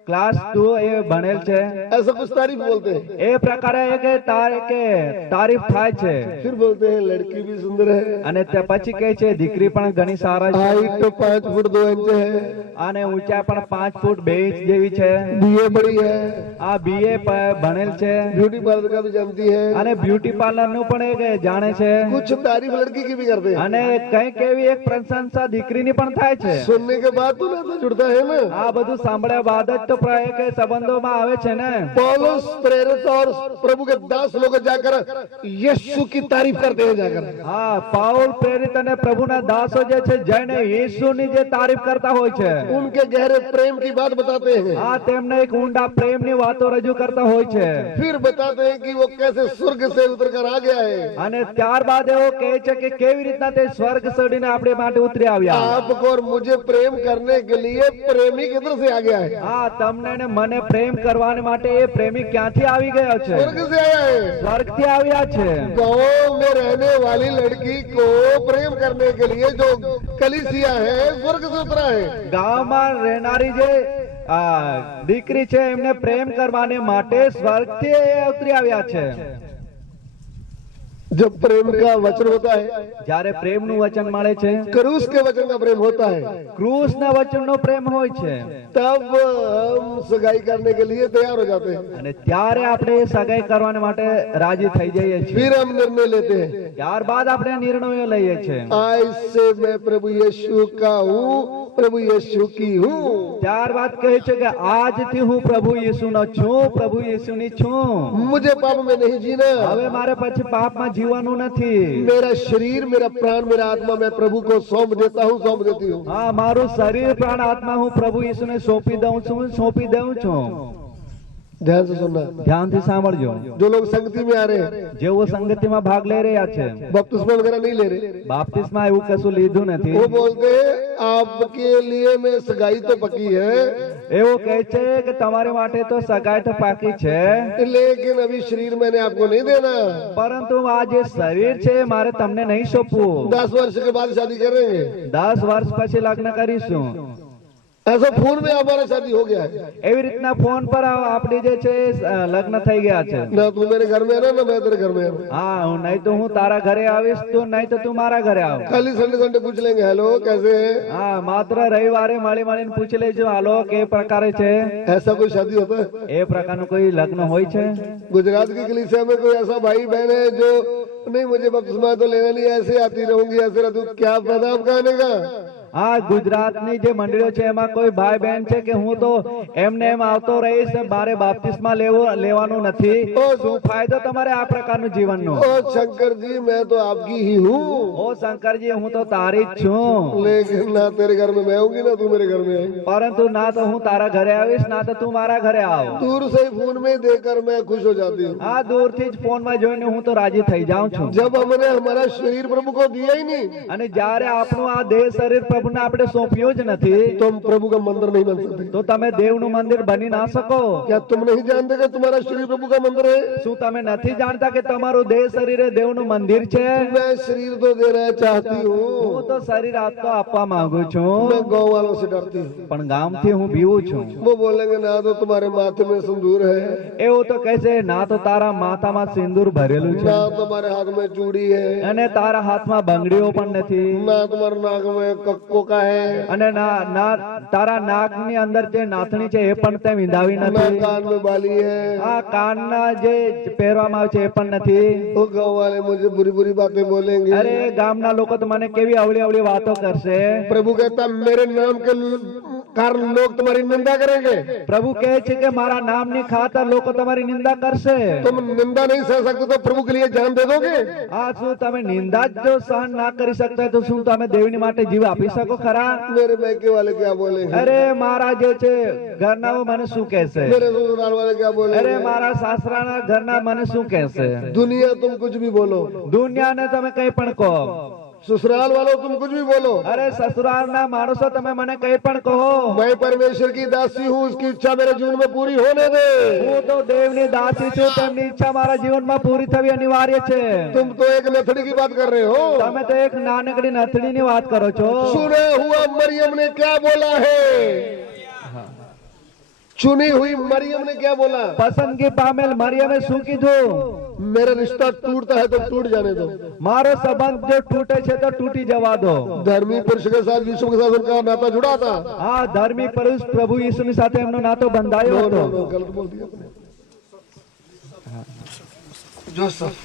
ક્લાસ 2 એ ભણેલ છે ऐसा कुछ तारीफ बोलते हैं। એ પ્રકારે કે તારીફ થાય છે फिर बोलते हैं लड़की भी सुंदर है, અને તે પછી કહે છે દીકરી પણ ઘણી સારા છે हाइट तो 5 फुट 2 इंच है, અને ઊંચાઈ પણ 5 ફૂટ 2 ઇંચ જેવી છે बीए बड़ी है, આ બીએ ભણેલ છે ब्यूटी पार्लर का भी जानती है। અને બ્યુટી પાર્લર નું પણ એ જાણે છે कुछ तारीफ लड़की की भी करते हैं। અને કંઈક એવી એક પ્રશંસા દીકરીની પણ થાય છે सुनने के बाद तो ना तो जुड़ता है ना। આ બધું સાંભળ્યા બાદ જ તો કે સંબંધોમાં આવે છે ને पौलुस प्रेरित और प्रभु के दास लोग जाकर यीशु की तारीफ करते हैं जाकर। હા પાઉલ પ્રેરિત અને પ્રભુના દાસો જે છે જઈને યેસુની જે તારીફ કરતા હોય છે उनके गहरे प्रेम की बात बताते हैं। આ તેમને એક ઊંડા પ્રેમની વાતો રજૂ કરતા હોય છે फिर बताते हैं कि वो कैसे स्वर्ग से उतर कर आ गया है। અને ત્યારબાદ એવો કહે છે કે કેવી રીતના તે સ્વર્ગ છોડીને આપણી માટે ઉતરી આવ્યા आपको और मुझे प्रेम करने के लिए प्रेमी किधर से आ गया है? હા તમને ને મને પ્રેમ કરવાને માટે એ પ્રેમી ક્યાંથી આવી ગયો છે स्वर्ग से आया है। સ્વર્ગથી આવ્યા છે गांव में रहने वाली लड़की को प्रेम करने के लिए जो कलीसिया है स्वर्ग से उतरा है। ગામમાં રહેનારી જે દીકરી છે એમને પ્રેમ કરવાને માટે સ્વર્ગથી એ ઉતરી આવ્યા છે जब प्रेम का वचन होता है, જ્યારે પ્રેમનું વચન મળે છે क्रूस के वचन का प्रेम होता है, ક્રૂસના વચનનો પ્રેમ હોય છે तब हम सगाई करने के लिए तैयार हो जाते हैं। અને ત્યારે આપણે સગાઈ કરવાને માટે રાજી થઈ જઈએ છીએ फिर हम निर्णय लेते हैं, ત્યારબાદ આપણે નિર્ણયો લઈએ છીએ आज से मैं प्रभु यीशु का हूँ, प्रभु यीशु की हूँ। ત્યારબાદ કહે છે કે આજથી હું પ્રભુ યીશુનો છું પ્રભુ યીશુની છું मुझे पाप में नहीं जीना। હવે મારે પછી પાપમાં જીવવાનું નથી मेरा शरीर, मेरा प्राण, मेरा आत्मा मैं प्रभु को सौंप देता हूँ, सौंप देती हूँ। હા મારું શરીર પ્રાણ આત્મા હું પ્રભુ યીશુને સોંપી દઉં છું સોંપી દઉં છું ध्यान से सुनना। ધ્યાનથી સાંભળજો जो लोग संगति में आ रहे हैं, જેઓ સંગતિમાં ભાગ લઈ રહ્યા છે बपतिस्मा वगैरह नहीं ले रहे, બાપ્તિસ્મા એવું કશું લીધું નથી वो बोलते हैं आपके लिए मैं सगाई तो पकी है, એવું કહે છે કે તમારી માટે તો સગાઈ તો પાકી છે लेकिन अभी शरीर मैंने आपको नहीं देना। પરંતુ આ જે શરીર છે એ મારે તમને નહીં સોંપવું 10 वर्ष के बाद शादी करेंगे। 10 વર્ષ પછી લગ્ન કરીશું ऐसा फोन में हमारा शादी हो गया है, એવી રીતના ફોન પર આપણી જે છે લગ્ન થઈ ગયા છે ना तू मेरे घर में आना ना मैं तेरे घर में आना। હા નહીં તો હું તારા ઘરે આવીશ તું નહીં તો તું મારા ઘરે આવ खाली संडे संडे पूछ लेंगे हेलो कैसे है। હા માત્ર રવિવારે મળીને પૂછી લેજો હાલો કે પ્રકારે છે ऐसा कोई शादी होता है? એ પ્રકારનું કોઈ લગ્ન હોય છે गुजरात की कलीसिया में कोई ऐसा भाई बहन है जो नहीं मुझे बपतिस्मा तो लेना नहीं, ऐसे आती रहूंगी ऐसे रहती हूँ, क्या फायदा आपका आने का? હા ગુજરાતની જે મંડળીઓ છે એમાં કોઈ ભાઈ બહેન છે કે હું તો એમને એમ આવતો રહીશ મારે બાપ્તિસ્મા લેવાનું નથી શું ફાયદો તમારે આ પ્રકારનું જીવનનો ओ शंकर जी मैं तो आपकी ही हूँ, ઓ શંકરજી હું તો તારી જ છું लेकिन ना तेरे घर में मैं आऊंगी ना तू मेरे घर में आएगी। પરંતુ ના તો હું તારા ઘરે આવીશ ના તો તું મારા ઘરે આવ दूर से ही फोन में देखकर मैं खुश हो जाती हूँ। આ દૂરથી જ ફોનમાં જોઈને હું તો રાજી થઈ જાઉં છું जब हमने हमारा शरीर प्रभु को दिया ही नहीं અને જ્યારે આપણું આ દેહ શરીર પ્રભુને આપણે સોંપ્યું જ નથી तो हम प्रभु का मंदिर नहीं बन सकते। તો તમે દેવનું મંદિર બની ના શકો क्या तुम नहीं जानते कि तुम्हारा शरीर प्रभु का मंदिर है? શું તમે નથી જાણતા કે તમારું દેહ શરીર એ દેવનું મંદિર છે मैं शरीर तो देना चाहती हूँ, હું તો શરીર આપતો આપવા માંગુ છું मैं गाँव वालों से डरती हूँ। પણ ગામથી હું બીવું છું वो बोलेंगे ना तो तुम्हारे माथे में सिंदूर है, એવું તો કહેશે ના તો તારા માથામાં સિંદૂર ભરેલું છે ना तुम्हारे हाथ में चूड़ी है, અને તારા હાથમાં બંગડીઓ પણ નથી ना तुम्हारे नाक में कक्को का है, અને ના તારા નાકની અંદર જે નાથણી છે એ પણ તે વિંધાવી ना નથી कान में बाली है। આ કાનના જે પહેરવામાં આવે છે એ પણ નથી वो गाँव वाले मुझे बुरी बुरी बातें बोलेंगे। અરે ગામના લોકો તો મને કેવી અવળી અવળી વાતો કરશે प्रभु कहता मेरे नाम के कारण लोग तुम्हारी निंदा करेंगे, પ્રભુ કહે છે કે મારા નામની ખાતર લોકો તમારી નિંદા કરશે तुम निंदा नहीं सह सकते तो प्रभु के लिए जान दे दोगे? આ શું તમે નિંદા જ જો સહન ના કરી શકતા હોય તો શું તમે દેવની માટે જીવ આપી શકો ખરા मेरे मैके वाले क्या बोलेंगे, અરે મારા જે છે ઘરનાઓ મને શું કહેશે मेरे ससुराल वाले क्या અરે बोलेंगे। મારા સાસરાના ઘરના મને શું કહેશે दुनिया तुम कुछ भी बोलो, દુનિયાને તમે કઈ પણ કહો ससुराल वालों तुम कुछ भी बोलो, અરે સસુરાલના માણસો તમે મને કઈ પણ કહો मैं परमेश्वर की दासी हूँ, उसकी इच्छा मेरे जीवन में पूरी होने दे। હું તો દેવની દાસી છું તેમની ઈચ્છા મારા જીવનમાં પૂરી થવી અનિવાર્ય છે तुम तो एक नथड़ी की बात कर रहे हो, તમે તો એક નાનકડી નથડીની વાત કરો છો सुना हुआ मरियम ने क्या बोला है। चुनी हुई मरियम ने क्या बोला? પસંદગી પામેલ મરિયમે શું કીધું? मेरा रिश्ता टूटता है तो टूट जाने दो। મારો સંબંધ જો તૂટે છે તો તૂટી જવા દો। धर्मी पुरुष के साथ यीशु के साथ उनका नाता जुड़ा था। આ ધાર્મિક પુરુષ પ્રભુ ઈસુની સાથે એમનો નાતો બંધાયો હતો। गलत बोल दिया आपने। जोसेफ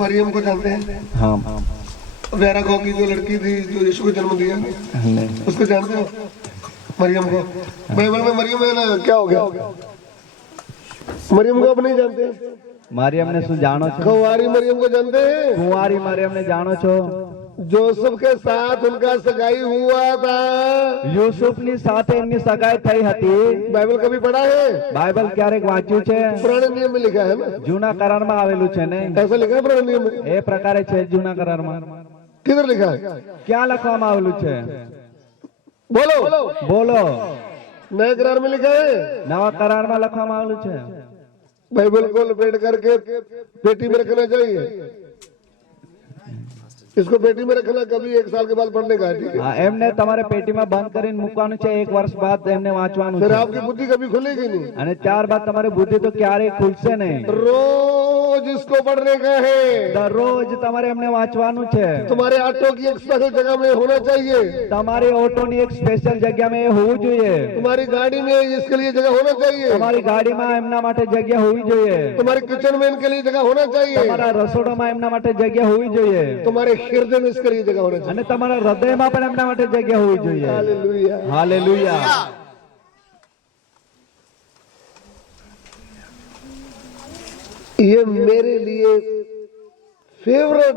मरियम को जानते हैं? हाँ वेरा गांव की जो लड़की थी जो यीशु को जन्म दिया, उसको जानते हो? मरियम को बाइबल में मरियम है ना, क्या हो गया? मरियम को आप नहीं जानते? મરિયમને શું જાણો છો? कुंवारी मरियम को जानते हैं? કુંવારી મરિયમને જાણો છો? जोसेफ के साथ उनका सगाई हुआ था। યુસુફની સાથે એમની સગાઈ થઈ હતી। बाइबल कभी पढ़ा है? બાઇબલ ક્યારેક વાંચ્યું છે? पुराने नियम में लिखा है ना, જૂના કરારમાં આવેલું છે ને? ऐसा लिखा है पुराने नियम में? એ પ્રકારે છે જૂના કરારમાં। किधर लिखा है? ક્યાં લખવામાં આવેલું છે? बोलो। બોલો। नए करार में लिखा है? નવા કરારમાં લખવામાં આવેલું છે। बाइबल को लपेट करके पेटी में रखना चाहिए। इसको पेटी में रखना, कभी 1 साल के बाद पढ़ने का है, ठीक है? હા, એમને તમારે પેટીમાં બંધ કરીને મૂકવાનું છે। 1 વર્ષ બાદ એમને વાંચવાનું फिर છે आपकी बुद्धि कभी खुलेगी नहीं। અને ત્યારબાદ તમારી બુદ્ધિ તો ક્યારેય ખુલશે નહીં। रोज इसको पढ़ने का है। દરરોજ તમારે એમને વાંચવાનું છે। तुम्हारे ऑटो की एक स्पेशल जगह में होना चाहिए। તમારી ઓટોની એક સ્પેશિયલ જગ્યામાં એ હોવું જોઈએ। तुम्हारी गाड़ी में इसके लिए जगह होना चाहिए। તમારી ગાડીમાં એમના માટે જગ્યા હોવી જોઈએ। तुम्हारे किचन में इनके लिए जगह होना चाहिए। તમારા રસોડામાં એમના માટે જગ્યા હોવી જોઈએ। तुम्हारे हृदय में इसके लिए जगह होना चाहिए। અને તમારા હૃદયમાં પણ એમના માટે જગ્યા હોવી જોઈએ। हालेलुया। હાલેલુયા। ये मेरे लिए फेवरेट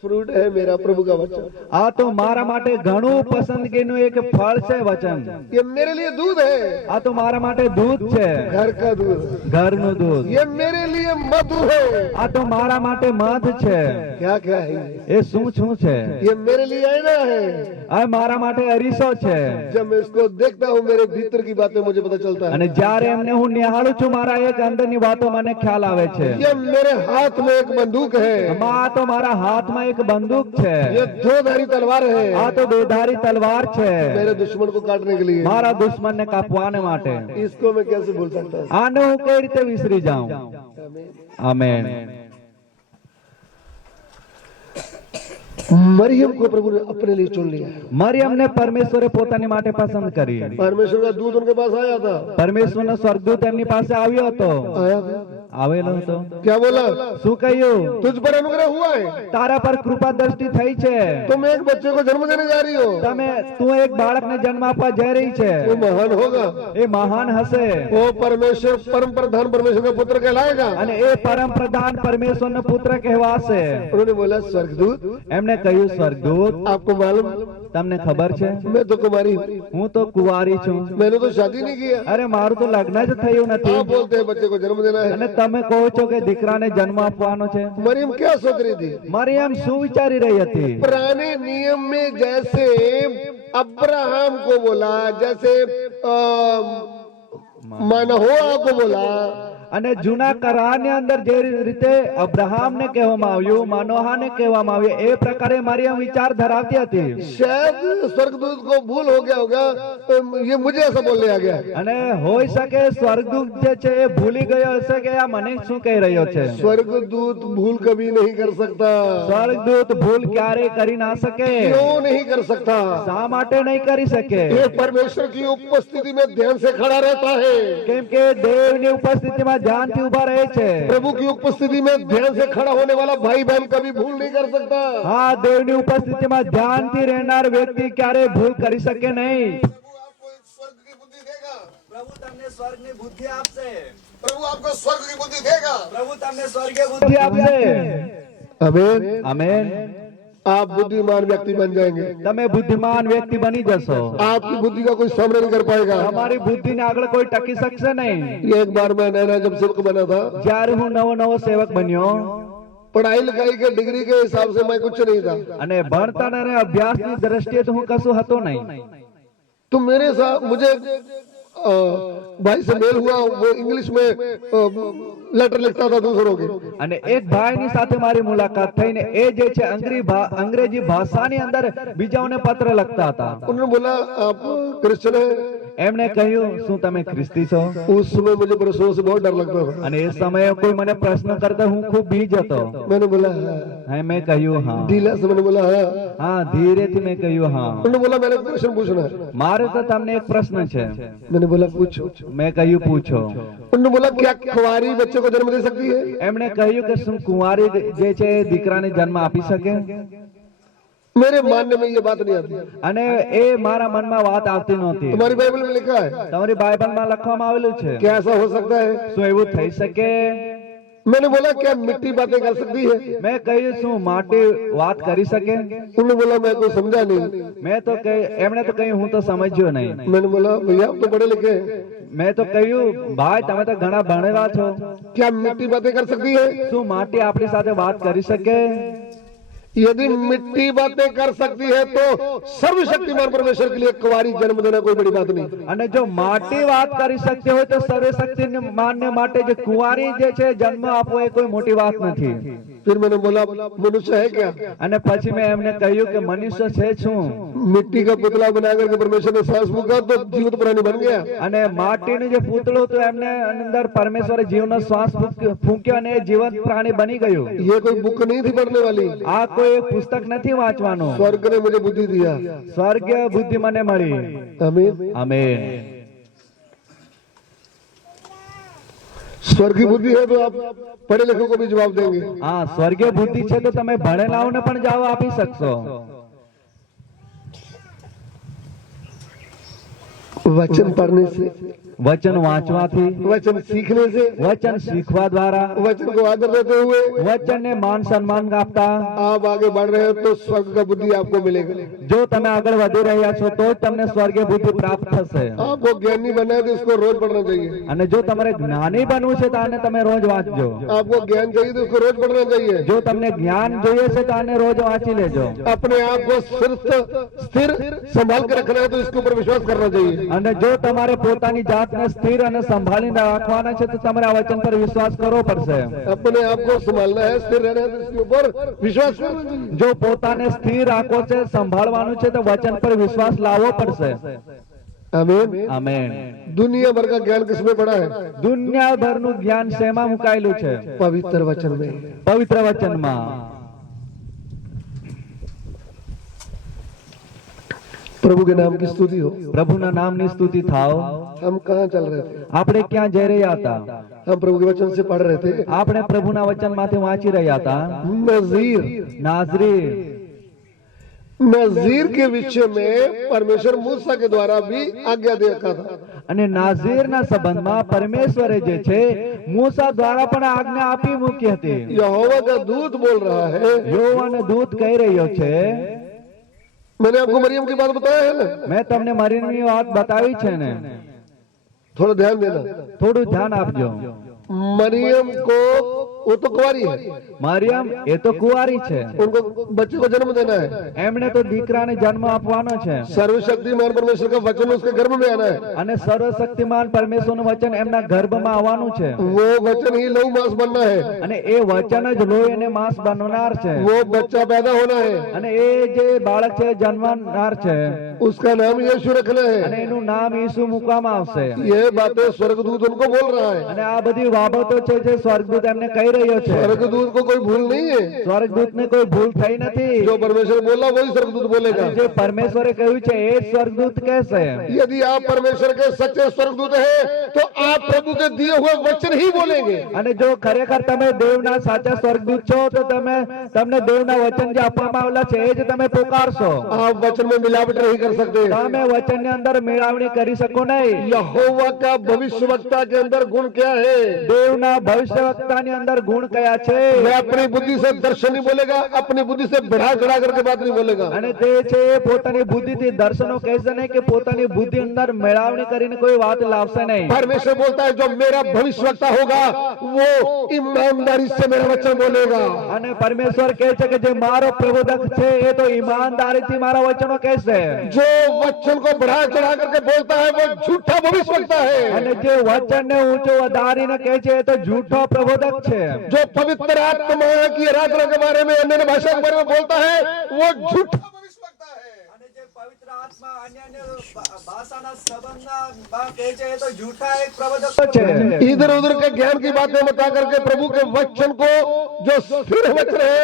फ्रूट है, मेरा प्रभु का वचन। આ તો મારા માટે ઘણું પસંદગીનું એક ફળ છે વચન। ये मेरे लिए दूध है, આ તો મારા માટે दूध છે, घर का दूध। ઘરનું दूध। ये मेरे लिए मधु है। આ તો મારા માટે મધ છે। क्या क्या है ये? એ શું શું છે? ये मेरे लिए आईना है। આ મારા માટે અરીસો છે। जब मैं इसको देखता हूँ मेरे भीतर की बातें मुझे पता चलता है। અને જ્યારે એમને હું નિહાળું છું મારા એક અંદરની વાતો મને ખ્યાલ આવે છે। ये मेरे हाथ में एक बंदूक है। આ તો મારા હાથમાં એક બંદૂક છે। ये 2 धारी तलवार है, આ તો બેધારી તલવાર છે मेरे दुश्मन को काटने के लिए। મારા દુશ્મનને કાપવાને માટે। इसको मैं कैसे भूल सकता हूँ? આને હું કઈ રીતે વિસરી જાઉં? આમેન। मरियम को प्रभु ने अपने लिए चुन लिया। મરિયમને પરમેશ્વરે પોતાની માટે પસંદ કરી। परमेश्वर का दूत उनके पास आया था। પરમેશ્વરનો સ્વર્ગદૂત એમની પાસે આવ્યો હતો। आया था। આવેલો હતો। क्या बोला? શું કહ્યું? तुझ पर अनुग्रह हुआ है, તારા પર કૃપા દ્રષ્ટિ થઈ છે। तुम एक बच्चे को जन्म देने जा रही हो। તું એક બાળકને જન્મ આપવા જઈ રહી છે। वो महान होगा। એ મહાન હશે वो परमेश्वर परम प्रधान परमेश्वर का पुत्र कहलाएगा। અને એ પરમ પ્રધાન પરમેશ્વરનો પુત્ર કહેવાશે। उन्होंने बोला स्वर्गदूत, એમને કહ્યું સ્વર્ગદૂત आपको मालूम તમને ખબર છે मैं तो कुमारी हूँ, હું તો કુંવારી છું। मैंने तो शादी नहीं किया। અરે મારું તો લગ્ન જ થયું નથી। आप बोलते हैं बच्चे को जन्म देना है। અને તમે કહો છો કે દીકરાને જન્મ આપવાનો છે। मरियम क्या सोच रही थी? મરિયમ શું વિચારી રહી હતી? पुराने नियम में जैसे अब्राहम को बोला, जैसे मनोहा को बोला, અને જૂના કરારની અંદર જે રીતે અબ્રાહમને કહેવામાં આવ્યું, માનોહાને કહેવામાં આવ્યું, એ પ્રકારે મરિયમ વિચાર ધરાવતી હતી। शायद स्वर्गदूत को भूल हो गया होगा, ये मुझे ऐसा बोलने आ गया। અને હોઈ શકે સ્વર્ગદૂત જે છે એ ભૂલી ગયો હશે કે આ મને શું કહી રહ્યો છે। स्वर्गदूत भूल कभी नहीं कर सकता। સ્વર્ગદૂત ભૂલ ક્યારે કરી ના શકે। क्यों नहीं कर सकता? શા માટે નહીં કરી શકે? ये परमेश्वर की उपस्थिति में ध्यान से खड़ा रहता है। કેમ કે દેવની ઉપસ્થિતિમાં ધ્યાનથી ઉભા રહે છે। प्रभु की उपस्थिति में ध्यान से खड़ा होने वाला भाई बहन कभी भूल नहीं कर सकता। હા, દેવની ઉપસ્થિતિમાં ધ્યાનથી રહેનાર વ્યક્તિ ક્યારે ભૂલ કરી શકે નહીં। आपको स्वर्ग की बुद्धि देगा। પ્રભુ તમને સ્વર્ગની બુદ્ધિ આપશે। प्रभु आपको स्वर्ग की बुद्धि देगा। પ્રભુ તમને સ્વર્ગીય બુદ્ધિ બુદ્ધિ આપશે। आमीन। આમેન। आप बुद्धिमान व्यक्ति बन जाएंगे। તમે બુદ્ધિમાન વ્યક્તિ બની જશો। आपकी बुद्धि का कोई सामना नहीं कर पाएगा। તમારી બુદ્ધિને આગળ કોઈ ટકી શકશે નહીં। ये एक बार मैं नया जब सेवक बना था, જ્યારે હું નવો नવો સેવક બન્યો पढ़ाई लिखाई के डिग्री के हिसाब से मैं कुछ नहीं था। અને ભણતર અને અભ્યાસની દ્રષ્ટિએ તો હું કશું હતો નહીં। तो मेरे साथ मुझे भाई से मेल हुआ, वो इंग्लिश में लेटर लिखता था दूसरों के। અને એક ભાઈની સાથે મારી મુલાકાત થઈને એ જે છે અંગ્રેજી ભાષાની અંદર બીજાઓને પત્ર લખતા હતા। उन्होंने बोला आप क्रिश्चियन है? એમણે કહ્યું શું તમે ખ્રિસ્તી છો? उस समय मुझे प्रश्नों से बहुत डर लगता था। અને એ સમયે કોઈ મને પ્રશ્ન કરતા હું ખૂબ બીજ હતો। मैंने बोला हाँ। હા, મેં કહ્યું હા। ढीला से मैंने बोला हाँ। હા, ધીરેથી મેં કહ્યું હા। उन्होंने बोला मैंने एक प्रश्न पूछना है। મારે તો તમને એક પ્રશ્ન છે। मैंने बोला पूछो। મેં કહ્યું પૂછો। उन्होंने बोला क्या कुंवारी बच्चे को जन्म दे सकती है? એમણે કહ્યું કે શું કુંવારી જે છે એ દીકરાને જન્મ આપી શકે? मेरे मानने में ये बात नहीं आती। અને એ મારા મનમાં વાત આવતી નહોતી। तुम्हारी बाइबल में लिखा है તમારી બાઇબલમાં લખવામાં આવેલું છે। क्या ऐसा हो सकता है? શું એવું થઈ શકે? मैंने बोला क्या मिट्टी बातें कर सकती है? મેં કહ્યું શું માટી વાત કરી શકે? उन्होंने बोला मैं कोई समझा नहीं। મેં તો એમણે તો કહ્યું હું તો સમજ્યો નહીં। मैंने बोला भैया आप तो पढ़े लिखे हैं, મેં તો કહ્યું ભાઈ તમે તો ઘણા ભણેલા છો, क्या मिट्टी बातें कर सकती है? શું માટી આપણી સાથે વાત કરી શકે? यदि मिट्टी बातें कर सकती है तो सर्वशक्तिमान परमेश्वर के लिए कुंवारी जन्म देना कोई बड़ी बात नहीं। અને જો માટી વાત કરી શકતી હોય તો સર્વશક્તિમાનને માટે જે કુંવારી જે છે જન્મ આપવો એ કોઈ મોટી વાત નથી। फिर मैंने बोला मनुष्य है क्या? અને પછી મેં એમને કહ્યું કે મનુષ્ય છે શું? मिट्टी का पुतला बना करके परमेश्वर ने सांस फूंका तो जीवित प्राणी बन गया। અને માટીનું જે પૂતળું હતું એમને અંદર પરમેશ્વરે જીવનો શ્વાસ ફૂંક્યો અને એ જીવંત પ્રાણી બની ગયું। ये कोई बुक नहीं थी पढ़ने वाली। આ કોઈ એક પુસ્તક નથી વાંચવાનું। स्वर्ग ने मुझे बुद्धि दिया। સ્વર્ગીય બુદ્ધિ મને મળી। आमीन। આમેન। स्वर्ग की बुद्धि है तो आप पढ़े लिखे को भी जवाब देंगे। હા, સ્વર્ગીય બુદ્ધિ છે તો તમે ભણેલાઓને પણ જવાબ આપી શકશો। वचन पढ़ने से, વચન વાંચવાથી, वचन सीखने से, વચન શીખવા द्वारा, वचन को आदर देते हुए વચનને માન સન્માન આપતા आप आगे बढ़ रहे हो तो स्वर्ग का बुद्धि आपको मिलेगा। જો તમે આગળ વધી રહ્યા છો તો જ તમને સ્વર્ગીય બુદ્ધિ પ્રાપ્ત થશે। आपको ज्ञानी बनना है तो इसको रोज पढ़ना चाहिए। અને જો તમારે જ્ઞાની બનવું છે તો આને તમે રોજ વાંચજો। आपको ज्ञान चाहिए तो इसको रोज पढ़ना चाहिए। જો તમને જ્ઞાન જોઈએ છે તો આને રોજ વાંચી લેજો। अपने आप को स्थिर संभाल के रखना है तो इसके ऊपर विश्वास करना चाहिए। અને જો તમારે પોતાની જાતને સ્થિર અને સંભાળીને રાખવાના છે તો તમારે આ વચન પર વિશ્વાસ કરવો પડશે। अपने आप को संभालना है, स्थिर रहना है तो इसके ऊपर विश्वास करना चाहिए। જો પોતાને સ્થિર રાખવો છે, સંભાળવાનું છે તો વચન પર વિશ્વાસ લાવવો પડશે। आमीन। આમેન। दुनिया भर का ज्ञान किसमें पड़ा है? દુનિયાભરનું જ્ઞાન શેમાં મુકાયેલું છે? पवित्र वचन में। પવિત્ર વચનમાં। प्रभु के नाम की स्तुति हो। પ્રભુના નામની સ્તુતિ થાવ। हम कहाँ चल रहे थे? આપણે ક્યાં જઈ રહ્યા હતા? हम प्रभु के वचन से पढ़ रहे थे। આપણે પ્રભુના વચનમાંથી વાંચી રહ્યા હતા। नजीर, નાઝરીર। नजीर के विषय में परमेश्वर मूसा के द्वारा भी आज्ञा दे रखा था। અને નાઝીરના સંબંધમાં પરમેશ્વરે જે છે મૂસા દ્વારા પણ આજ્ઞા આપી મૂકી હતી। यहोवा का दूत बोल रहा है। યહોવાનો દૂત કહી રહ્યો છે। मैंने आपको मरियम की बात बताया है ना? મેં તમને મરિયમની વાત બતાવી છે ને? थोड़ा ध्यान देना। થોડું ध्यान આપજો। मरियम को, वो तो कुंवारी है, મરિયમ એ તો કુંવારી છે। उनको बच्चे को जन्म देना है। એમણે તો દીકરાને જન્મ આપવાનો છે। सर्वशक्तिमान परमेश्वर का वचन उसके गर्भ में आना है। અને સર્વશક્તિમાન પરમેશ્વરનું વચન એમના ગર્ભમાં આવવાનું છે। वो वचन ही लहू मांस बनना है। અને એ વચન જ લોહી અને માંસ બનનાર છે। वो बच्चा पैदा होना है। અને એ જે બાળક છે જન્મનાર છે। उसका नाम यीशु रखना અને है। એનું નામ ઈસુ મૂકવામાં આવશે। ये बातें स्वर्गदूत उनको बोल रहा है। અને આ બધી બાબતો છે જે સ્વર્ગદૂત એમને કહી રહ્યો છે। स्वर्गदूत को कोई भूल नहीं है। સ્વર્ગદૂતને કોઈ ભૂલ થઈ નથી। जो परमेश्वर बोला वही स्वर्गदूत बोलेगा। અને જે પરમેશ્વરે કહ્યું છે એ જ સ્વર્ગદૂત કહેશે। यदि आप परमेश्वर के सच्चे स्वर्गदूत हैं तो आप प्रभु के दिए हुए वचन ही बोलेंगे। અને જો ખરેખર તમે દેવના સાચા સ્વર્ગદૂત છો તો તમને દેવના વચન જે આપવામાં આવેલા છે એ જ તમે પોકારશો। आप वचन में मिलावट नहीं कर सकते। તમે વચનની અંદર મેળવણી કરી શકો નહીં। यहोवा का भविष्यवक्ता के अंदर गुण क्या है? દેવના ભવિષ્યવક્તાની અંદર ગુણ કયા છે? वह अपनी बुद्धि से दर्शन नहीं बोलेगा, अपनी बुद्धि से बढ़ा चढ़ा करके बात नहीं बोलेगा। અને તે છે એ પોતાની બુદ્ધિથી દર્શનો કહેશે નહીં કે પોતાની બુદ્ધિ અંદર મેળવણી કરીને કોઈ વાત લાવશે નહીં। परमेश्वर बोलता है जो मेरा भविष्यवक्ता होगा वो ईमानदारी से मेरा वचन बोलेगा। અને પરમેશ્વર કહે છે કે જે મારો પ્રબોધક છે એ તો ઈમાનદારીથી મારા વચનો કહેશે। जो वचन को बढ़ा चढ़ा करके बोलता है वो झूठा भविष्यवक्ता है। અને જે વચનને ઊંચો વધારીને કહે છે એ તો झूठો પ્રબોધક છે। जो पवित्र आत्मा की आराधना के बारे में, अन्य भाषा के बारे में बोलता है वो झूठा भविष्यवक्ता है। અને જે પવિત્ર પરમાત્મા અન્ય ભાષાના સંબંધમાં કહે છે એ તો झूठा एक प्रबोधक છે इधर उधर के ज्ञान की बातें बता करके प्रभु के वचन को जो स्थिर वचन है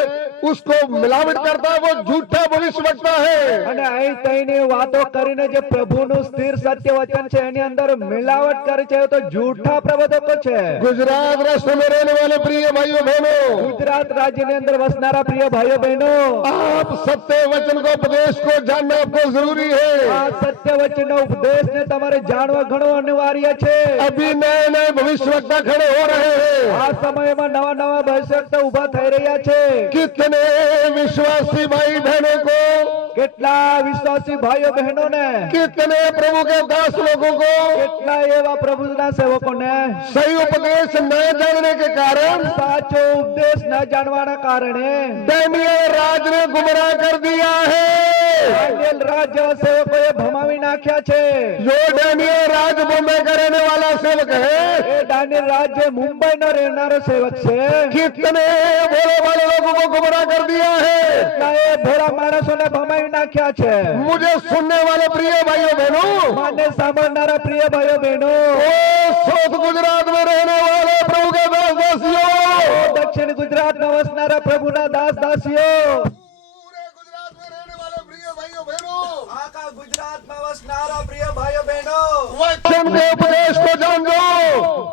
उसको मिलावट करता है, वो झूठा भविष्यवक्ता है। અને અહીં તઈની વાતો કરીને જે પ્રભુનું સ્થિર સત્ય વચન છે એની અંદર મિલાવટ કરે છે તો જૂઠા પ્રબોધકો છે। गुजरात राष्ट्र में रहने वाले प्रिय भाइयों बहनों, ગુજરાત રાજ્યની અંદર વસનારા પ્રિય ભાઈઓ બહેનો, आप सत्य वचन को उपदेश को जानना आपको जरूरी है। આ સત્ય વચનનો ઉપદેશને તમારે જાણવા ઘણો અનિવાર્ય છે। अभी नए नए भविष्यवक्ता खड़े हो रहे हैं। આ સમયમાં નવા નવા ભવિષ્યવક્તા ઉભા થઈ રહ્યા છે। कितने विश्वासी भाई बहनों को, કેટલા વિશ્વાસી ભાઈઓ બહેનોને, कितने प्रभु के दास लोगों को કેટલા એવા પ્રભુના સેવકોને सही उपदेश न जानने के कारण સાચો ઉપદેશ ન જાણવાના કારણે दानियल राज ने गुमराह कर दिया है। દાનિયેલ રાજ જેવા સેવકોએ ભમાવી નાખ્યા છે। जो दानियल राज मुंबई का रहने वाला सेवक है, એ દાનિયેલ રાજ જે મુંબઈનો રહેનારો સેવક છે, कितने भोले वाले लोगों को गुमराह कर दिया है। કેટલા એ ભોળા માણસોને ભમાવી નાખ્યા છે। मुझे सुनने वाले प्रिय भाइयों बहनों, માને સાંભળનારા પ્રિય ભાઈઓ બહેનો, साउथ गुजरात में रहने वाले प्रभु के दास दासियों, દક્ષિણ ગુજરાતના વસનારા પ્રભુના દાસ દાસીઓ, पूरे गुजरात में रहने वाले प्रिय भाइयों बहनों, આખા ગુજરાતમાં વસનારા પ્રિય ભાઈઓ બહેનો वचन के उपदेश को जान लो।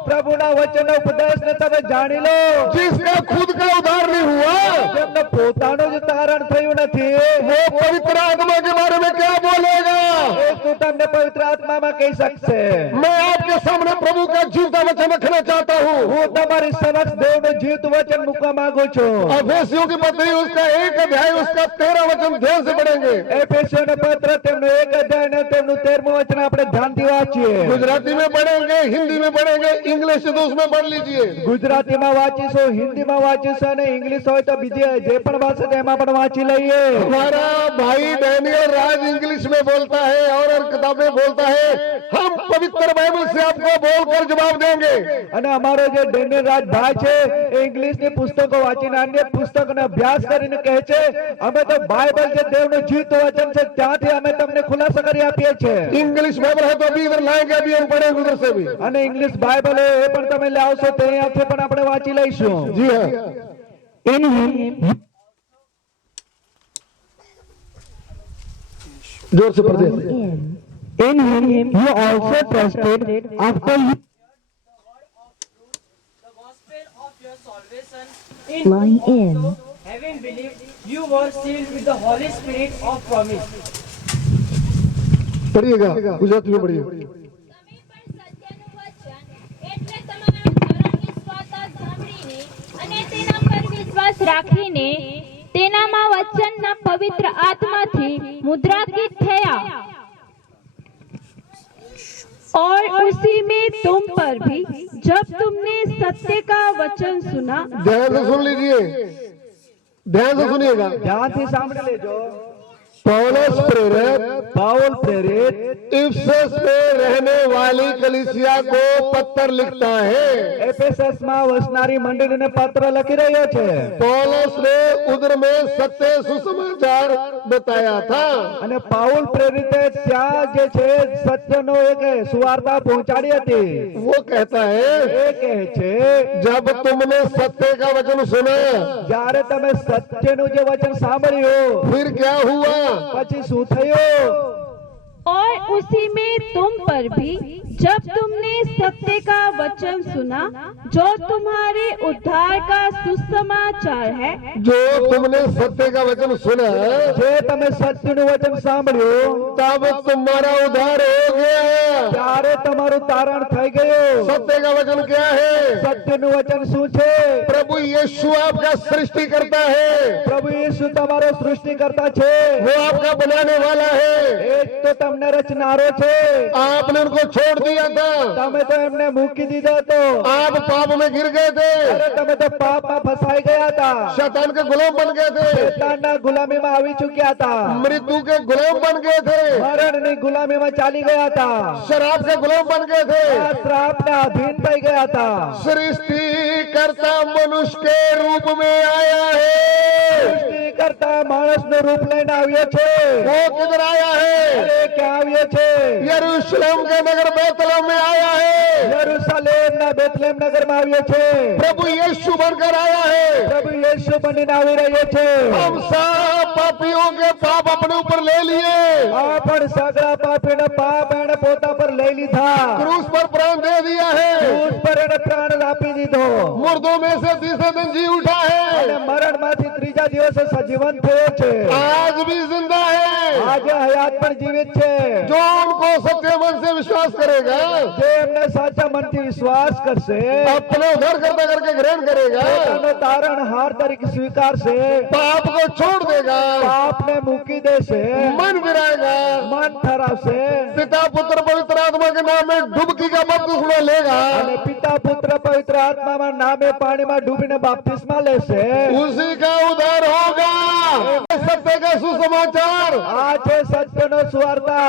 પ્રભુના વચનનો ઉપદેશને તમે જાણી લો। जिसका खुद का उद्धार नहीं हुआ, જેમને પોતાનું જ તારણ થયું નથી, वो पवित्र आत्मा के बारे में क्या बोलेगा? એ શું તમને પવિત્ર આત્મામાં કહી શકશે? मैं आपके सामने प्रभु का जीवता वचन रखना चाहता हूँ। હું તમારી સમક્ષ દેવનું જીવતું વચન મૂકવા માંગુ છું। अफेसियों की पत्री उसका 1 अध्याय उसका 13 वचन ध्यान से पढ़ेंगे। એફેસીઓનો પત્ર તેમનું 1 અધ્યાય અને તેમનું 13મું વચન આપણે ધ્યાનથી વાંચીએ। गुजराती में पढ़ेंगे, हिंदी में पढ़ेंगे, इंग्लिश है तो उसमें पढ़ लीजिए। ગુજરાતીમાં વાંચીશું, હિન્દીમાં વાંચીશું અને ઇંગ્લિશ હોય તો બીજી જે પણ ભાષા છે એમાં પણ વાંચી લઈએ। हमारा भाई डैनियल राज इंग्लिश में बोलता है और किताबें बोलता है, हम पवित्र बाइबल से आपको बोलकर जवाब देंगे। અને અમારો જે ડેનિયલ રાજ ભાઈ છે એ ઇંગ્લિશની પુસ્તકો વાંચીને અન્ય પુસ્તકોનો અભ્યાસ કરીને કહે છે અમે તો બાઇબલ જે દેવનું જીવતું વચન છે ત્યાંથી અમે તમને ખુલાસો કરી આપીએ છીએ। इंग्लिश बाइबल है तो अभी इधर लाएंगे, अभी हम पढ़ेंगे उधर से भी। અને ઇંગ્લિશ બાઇબલ એ પણ તમે લાવશો ત્યાંથી પણ આપણે વાંચી લઈશું। जी हाँ, जोर से पढ़ दे। In him you also trusted after you the gospel of your salvation, lying in. having believed, you were sealed with the Holy Spirit of promise. पढ़िएगा, गुजराती में पढ़िए। તમે પણ સત્યનું વચન એટલે તમારા ધર્મની સ્વાતા સાંભળીને અને તેના પર વિશ્વાસ રાખીને તેનામાં વચનના પવિત્ર આત્માથી મુદ્રાંકિત થયા और उसी में तुम पर भी जब तुमने सत्य का वचन सुना ध्यान से सुन लीजिए, ध्यान से सुनिएगा। ધ્યાનથી સાંભળી લેજો। पौलुस प्रेरित પાઉલ પ્રેરિત इफिसस में रहने वाली कलीसिया को पत्र लिखता है। એફેસસમાં વસનારી મંડળીને પત્ર લખી રહ્યો છે। पौलुस ने उधर में सत्य सुसमाचार बताया था। અને પાઉલ પ્રેરિતે ત્યાં જે છે સત્યનો એક સુવાર્તા પહોંચાડી હતી। वो कहता है, એ કહે છે जब तुमने सत्य का वचन सुना જ્યારે તમે સત્યનું જે વચન સાંભળ્યું फिर क्या हुआ? પછી શું થયું? और उसी में तुम पर भी जब तुमने सत्य का वचन सुना जो तुम्हारे उद्धार का सुसमाचार है, जो तुमने सत्य का वचन सुना જે તમે સત્યનું વચન સાંભળ્યું तब तुम्हारा उद्धार हो गया। ત્યારે તમારું તારણ થઈ ગયું। सत्य का वचन क्या है? સત્યનું વચન શું છે? प्रभु यीशु आपका सृष्टि करता है, પ્રભુ ઈસુ તમારો સૃષ્ટિકર્તા છે। वो आपका बनाने वाला है। એ તો તમને રચનારો છે। आपने उनको छोड़ दिया था, તમે તો એમને મૂકી દીધો હતો। आप पाप में गिर गए थे, અરે તમે તો પાપમાં ફસાઈ ગયા હતા। शैतान के गुलाम बन गए थे, શૈતાનના ગુલામીમાં આવી ચૂક્યા હતા। मृत्यु के गुलाम बन गए थे, મરણની ગુલામીમાં ચાલી ગયા હતા। शराब के गुलाम बन गए थे। આ શ્રાપના અધીન થઈ ગયા હતા। सृष्टिकर्ता मनुष्य के रूप में आया है। સૃષ્ટિ કરતા માણસનું રૂપ લઈને આવ્યો છે. वो किधर आया है? અરે ક્યાં આવ્યો છે? यरूशलेम के नगर बैतलहम में आया है. યરુશલેમના બેથલેમ નગરમાં આવ્યો છે. प्रभु यीशु बनकर आया है. પ્રભુ યેશુ બનીને આવી રહ્યો છે. हम सब पापियों के पाप अपने ऊपर ले लिए. આ પણ સગળા પાપીના પાપ એણે પોતા પર લઈ લીધા. क्रूस पर प्राण दे दिया है. ક્રૂસ પર એણે પ્રાણ આપી દીધો. मुर्दों में से तीसरे दिन जी उठा અને है. મરણમાંથી ત્રીજા દિવસે સજીવન થયો છે. आज भी जिंदा है. આજે હયાત પણ જીવિત છે. जो उनको सच्चे मन से विश्वास करेगा, જે એમને સાચા મનથી વિશ્વાસ કરશે, अपने उद्धार करता करके ग्रहण करेगा, પોતાનો તારણહાર તરીકે સ્વીકારશે, पाप को छोड़ देगा, પાપને મૂકી દેશે, मन फिराएगा, મન ઠરાવશે पिता पुत्र पवित्र आत्मा के नाम में डुबकी का बपतिस्मा लेगा, અને પિતા પુત્ર પવિત્ર આત્મામાં નામે પાણીમાં ડૂબીને બાપ્તિસ્મા લેશે. उसी का उद्धार होगा. सत्य का सुसमाचार આ છે સત્યનો સુવાર્તા.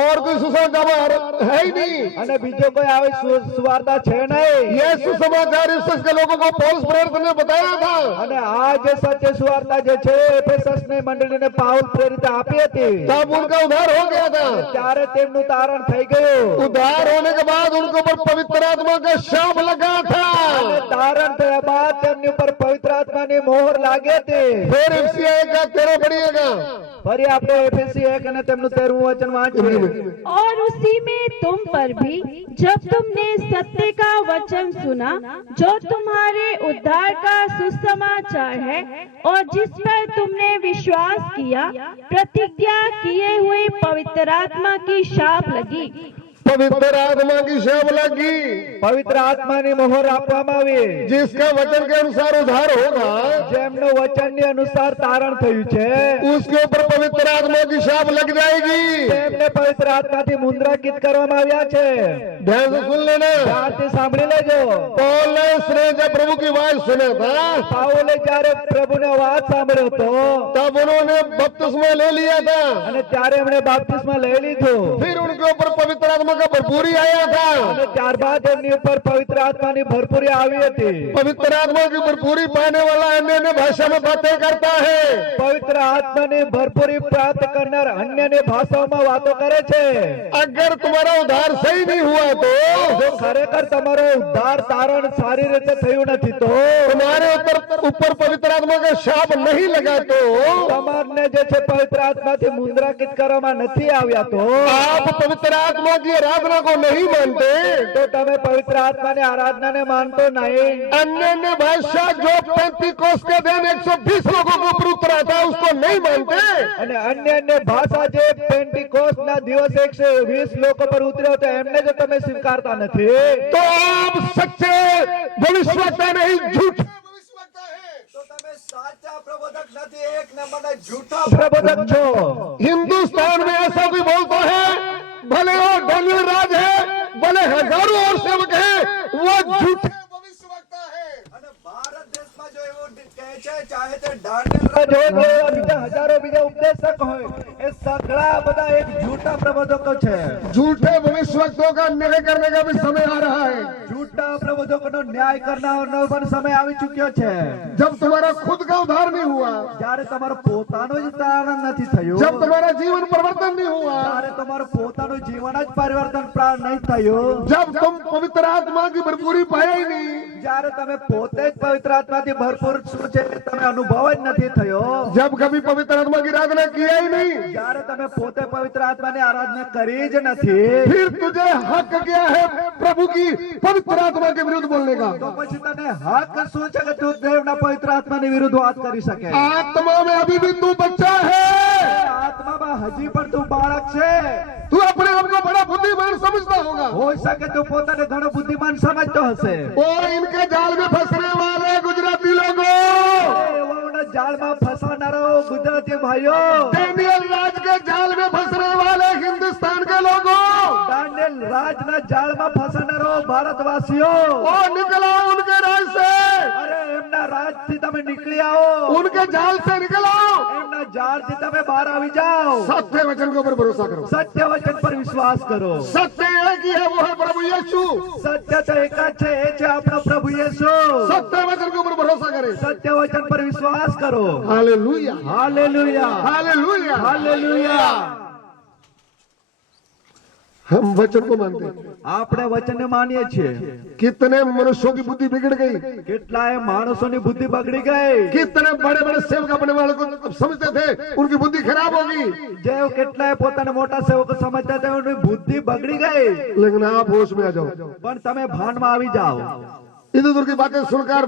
और कोई सुसमाचार है ही नहीं. અને બીજો કોઈ આવી સુવાર્તા છે નહીં. ये सुसमाचार इफिसस के लोगों को पौलुस प्रेरित ने बताया था. અને આ જે સત્ય સુવાર્તા જે છે એફેસસની મંડળીને પાઉલ પ્રેરિત આપી હતી. तब उनका उद्धार हो गया था. ત્યારે તેમનું તારણ થઈ ગયું. उद्धार होने के बाद उनके ऊपर पवित्र आत्मा का शाप लगा था. અને તારણ થયા બાદ તેમની ઉપર પવિત્ર આત્માની મોહર લાગી હતી. फिर एफएसी 1 का 13 पढ़िएगा. ફરી આપણે એફએસી 1 અને તેમનું 13મું વચન વાંચીએ. और उसी में तुम पर भी जब तुमने सत्य का वचन सुना जो तुम्हारे उद्धार का सुसमाचार है और जिस पर तुमने विश्वास किया, प्रतिज्ञा किए हुए पवित्र आत्मा की शाप लगी. पवित्र आत्मा की शाप लगी. પવિત્ર આત્માની મોહર આપવામાં આવી. जिसका वचन के अनुसार उद्धार होगा, જેમનું વચનની અનુસાર તારણ થયું છે उसके ऊपर पवित्र आत्मा की शाप लग जाएगी. તેમને પવિત્ર આત્માથી મુદ્રાંકિત કરવામાં આવ્યા છે. ध्यान से सुन लेना. ધ્યાનથી સાંભળી લેજો. पौलुस ने जब प्रभु की आवाज सुना था, પાઉલે જ્યારે પ્રભુનો અવાજ સાંભળ્યો હતો तब उन्होंने बपतिस्मा ले लिया था. અને ત્યારે એમણે બાપ્તિસ્મા લઈ લીધું. फिर उनके ऊपर पवित्र आत्मा का भरपूरी आया था. અને ત્યારબાદ એમની ઉપર પવિત્ર આત્માની ભરપૂરી આવી હતી. पवित्र आत्मा की भरपूरी पाने वाला अन्य अन्य भाषा में बातें करता है. પવિત્ર આત્માની ભરપૂરી પ્રાપ્ત કરનાર અન્યની ભાષાઓમાં વાતો કરે છે. अगर तुम्हारा उद्धार सही नहीं हुआ तो જો ખરેખર તમારો ઉદ્ધાર તારણ સારી રીતે થયું નથી તો तुम्हारे ऊपर पवित्र आत्मा का शाप नहीं लगा तो તમારને જે છે પવિત્ર આત્માથી મુદ્રાંકિત કરવામાં નથી આવ્યા તો आप पवित्र आत्मा की आराधना को नहीं मानते. તો તમે પવિત્ર આત્માની આરાધનાને માનતો નહીં. अन्य अन्य भाषा जो 35 के दिन 120 लोगों को ऊपर उतरा था उसको नहीं मानते. અને અન્ય અન્ય ભાષા જે પેન્ટિકોસ્ટના દિવસે 120 લોકો પર ઉતર્યો હતો એમને જો તમે સ્વીકારતા નથી तो आप सच्चे भविष्यवक्ता नहीं, झूठे भविष्यवक्ता है. તો તમે સાચા પ્રબોધક નથી, એક નંબરના झूठा પ્રબોધક છો. हिंदुस्तान में ऐसा कोई बोलता है, भले वो डैनियल राज है, भले हजारों और सेवक है, वो झूठे भविष्यवक्ता है. અને ભારત દેશમાં જો એવું કહે છે, ચાહે તે દાનિયેલ જો બીજા હજારો બીજા ઉપદેશક હોય એ સગળા બધા એક જૂઠા પ્રબોધકો છે. झूठे भविष्यवक्तों का न्याय करने का भी समय आ रहा है. જૂઠા પ્રબોધકોનો ન્યાય કરનારનો પણ સમય આવી ચૂક્યો છે. जब तुम्हारा खुद का उद्धार नहीं हुआ, જ્યારે તમારો પોતાનો જ તારણ નથી થયું, जब तुम्हारा जीवन परिवर्तन नहीं हुआ, ત્યારે તમારું પોતાનું જીવન જ પરિવર્તન નહીં થયું, जब तुम पवित्र आत्मा की भरपूरी पाया ही नहीं, જ્યારે તમે પોતે જ પવિત્ર આત્માથી ભરપૂર શું છે એ તમે અનુભવ જ નથી થયો, जब कभी पवित्र आत्मा की आराधना किया ही नहीं, જ્યારે તમે પોતે પવિત્ર આત્માની આરાધના કરી જ નથી, फिर तुझे हक क्या है प्रभु की पवित्र आत्मा के विरुद्ध बोलने का? તો પછી તને હક શું છે કે તું દેવના પવિત્ર આત્માની વિરુદ્ધ વાત કરી શકે? आत्मा में अभी भी तू बच्चा है. આત્મામાં હજી પણ તું બાળક છે. तू अपने आप को बड़ा बुद्धिमान समझता होगा. હોઈ શકે તું પોતાને ઘણો બુદ્ધિમાન સમજતો હશે. ओ इनके जाल में फंसने वाले गुजराती लोगों, એવાઓના જાળમાં ફસાનારો ગુજરાતી ભાઈઓ, डैनियल राज के जाल में फंसने वाले हिंदुस्तान के लोगों, દાનિયેલ રાજના જાળમાં ફસાનારો ભારતવાસીઓ, ओ निकलो उनके राज से, અરે એમના રાજથી તમે નીકળી आओ, उनके जाल से निकलो. એમના જાળથી તમે બહાર આવી જાઓ. सत्य वचन के ऊपर भरोसा करो. સત્ય વચન પર વિશ્વાસ કરો. सत्य एक ही है, वो है प्रभु यीशु. સત્ય તો એક જ છે, એ છે આપણો પ્રભુ યેસુ. सत्य वचन के ऊपर भरोसा करें। सत्य वचन पर विश्वास करो। Hallelujah, hallelujah, hallelujah, hallelujah. हम वचन को मानते हैं। આપણે વચનને માનીએ છીએ। कितने मनुष्यों की बुद्धि बिगड़ गई, કેટલાય માણસોની બુદ્ધિ બગડી ગઈ। कितने बड़े बड़े सेवक अपने वालों को समझते थे, उनकी बुद्धि खराब होगी। જે કેટલાય પોતાને મોટા સેવકો સમજતા હતા એમની બુદ્ધિ બગડી ગઈ। लेकिन आप होश में आ जाओ, પણ તમે ભાનમાં આવી જાઓ। इधर उधर की बातें सुनकर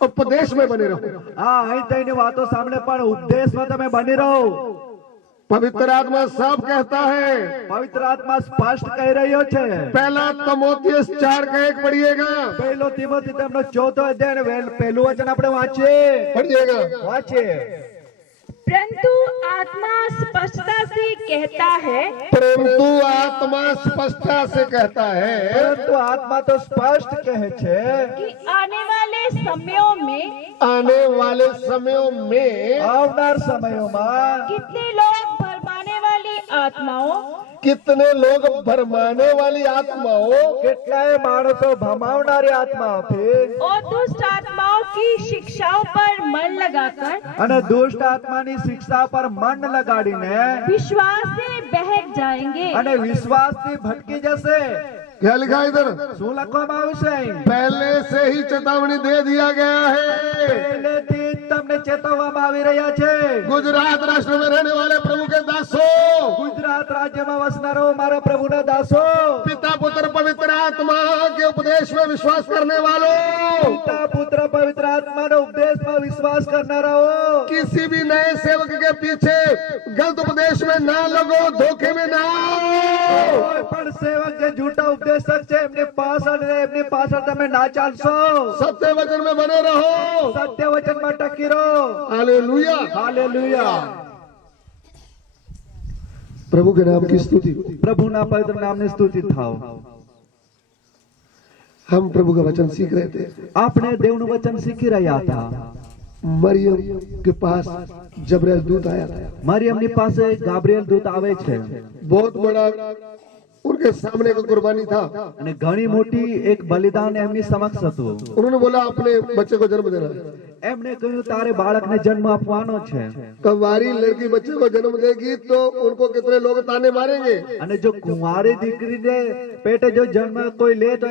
उपदेश में बने रहो। હા, અહીં તઈની વાતો સાંભળે પણ ઉપદેશમાં તમે બની રહો। पवित्र आत्मा साफ कहता है, પવિત્ર આત્મા સ્પષ્ટ કહી રહ્યો છે। पहला तिमोथियुस 4:1 पढ़िएगा, પહેલો તિમોથી તેમનો 4 અધ્યાય અને પહેલું વચન આપણે વાંચીએ। पढ़िएगा। વાંચીએ। परंतु आत्मा स्पष्टता से कहता है परंतु आत्मा स्पष्टता से कहता है, પરંતુ આત્મા તો સ્પષ્ટ કહે છે कि आने वाले समयों में आने वाले समयों में આવનાર સમયોમાં कितने लोग भरमाने वाली आत्माओं कितने लोग भरमाने वाली आत्माओं કેટલાય માણસો ભમાવનારી આત્માઓથી और दुष्ट आत्माओं की शिक्षाओं पर मन लगाकर અને દુષ્ટ આત્માની શિક્ષા પર મન લગાડીને विश्वास से बहक जाएंगे। અને વિશ્વાસથી ભટકી જશે। क्या लिखा है इधर? શું લખવામાં આવ્યું છે અહીં? पहले से ही चेतावनी दे दिया गया है। પહેલેથી જ તમને ચેતવવામાં આવી રહ્યા છે। गुजरात राष्ट्र में रहने वाले प्रभु के दासों, ગુજરાત રાજ્યમાં વસનારો મારા પ્રભુના દાસો, पिता पुत्र पवित्र आत्मा के उपदेश में विश्वास करने वालों, પિતા પુત્ર પવિત્ર આત્માના ઉપદેશમાં વિશ્વાસ કરનારાઓ, किसी भी नए सेवक के पीछे गलत उपदेश में ना लगो, धोखे में ना आओ। કોઈ પણ સેવક જે જૂઠા ઉપદેશક છે એમની પાછળ તમે ના ચાલશો। सत्य वचन में बने रहो। સત્ય વચનમાં ટકી રહો। Hallelujah, hallelujah. प्रभु के नाम की स्तुति। પ્રભુના પવિત્ર નામની સ્તુતિ થાવ। हम प्रभु का वचन सीख रहे थे। આપણે દેવનું વચન શીખી રહ્યા હતા। मरियम के पास जबरैल दूत आया था। મરિયમની પાસે ગાબ્રિએલ દૂત આવે છે बहुत बड़ा उनके सामने का कुर्बानी था। અને ઘણી મોટી એક બલિદાન એમની સમક્ષ હતું। उन्होंने बोला अपने बच्चे को जन्म देना है। એમણે કહ્યું તારે બાળકને જન્મ આપવાનો છે। कंवारी लड़की बच्चे को जन्म देगी तो उनको कितने लोग ताने मारेंगे। અને જો કુંવારી દીકરીને પેટે જો જન્મ કોઈ લે તો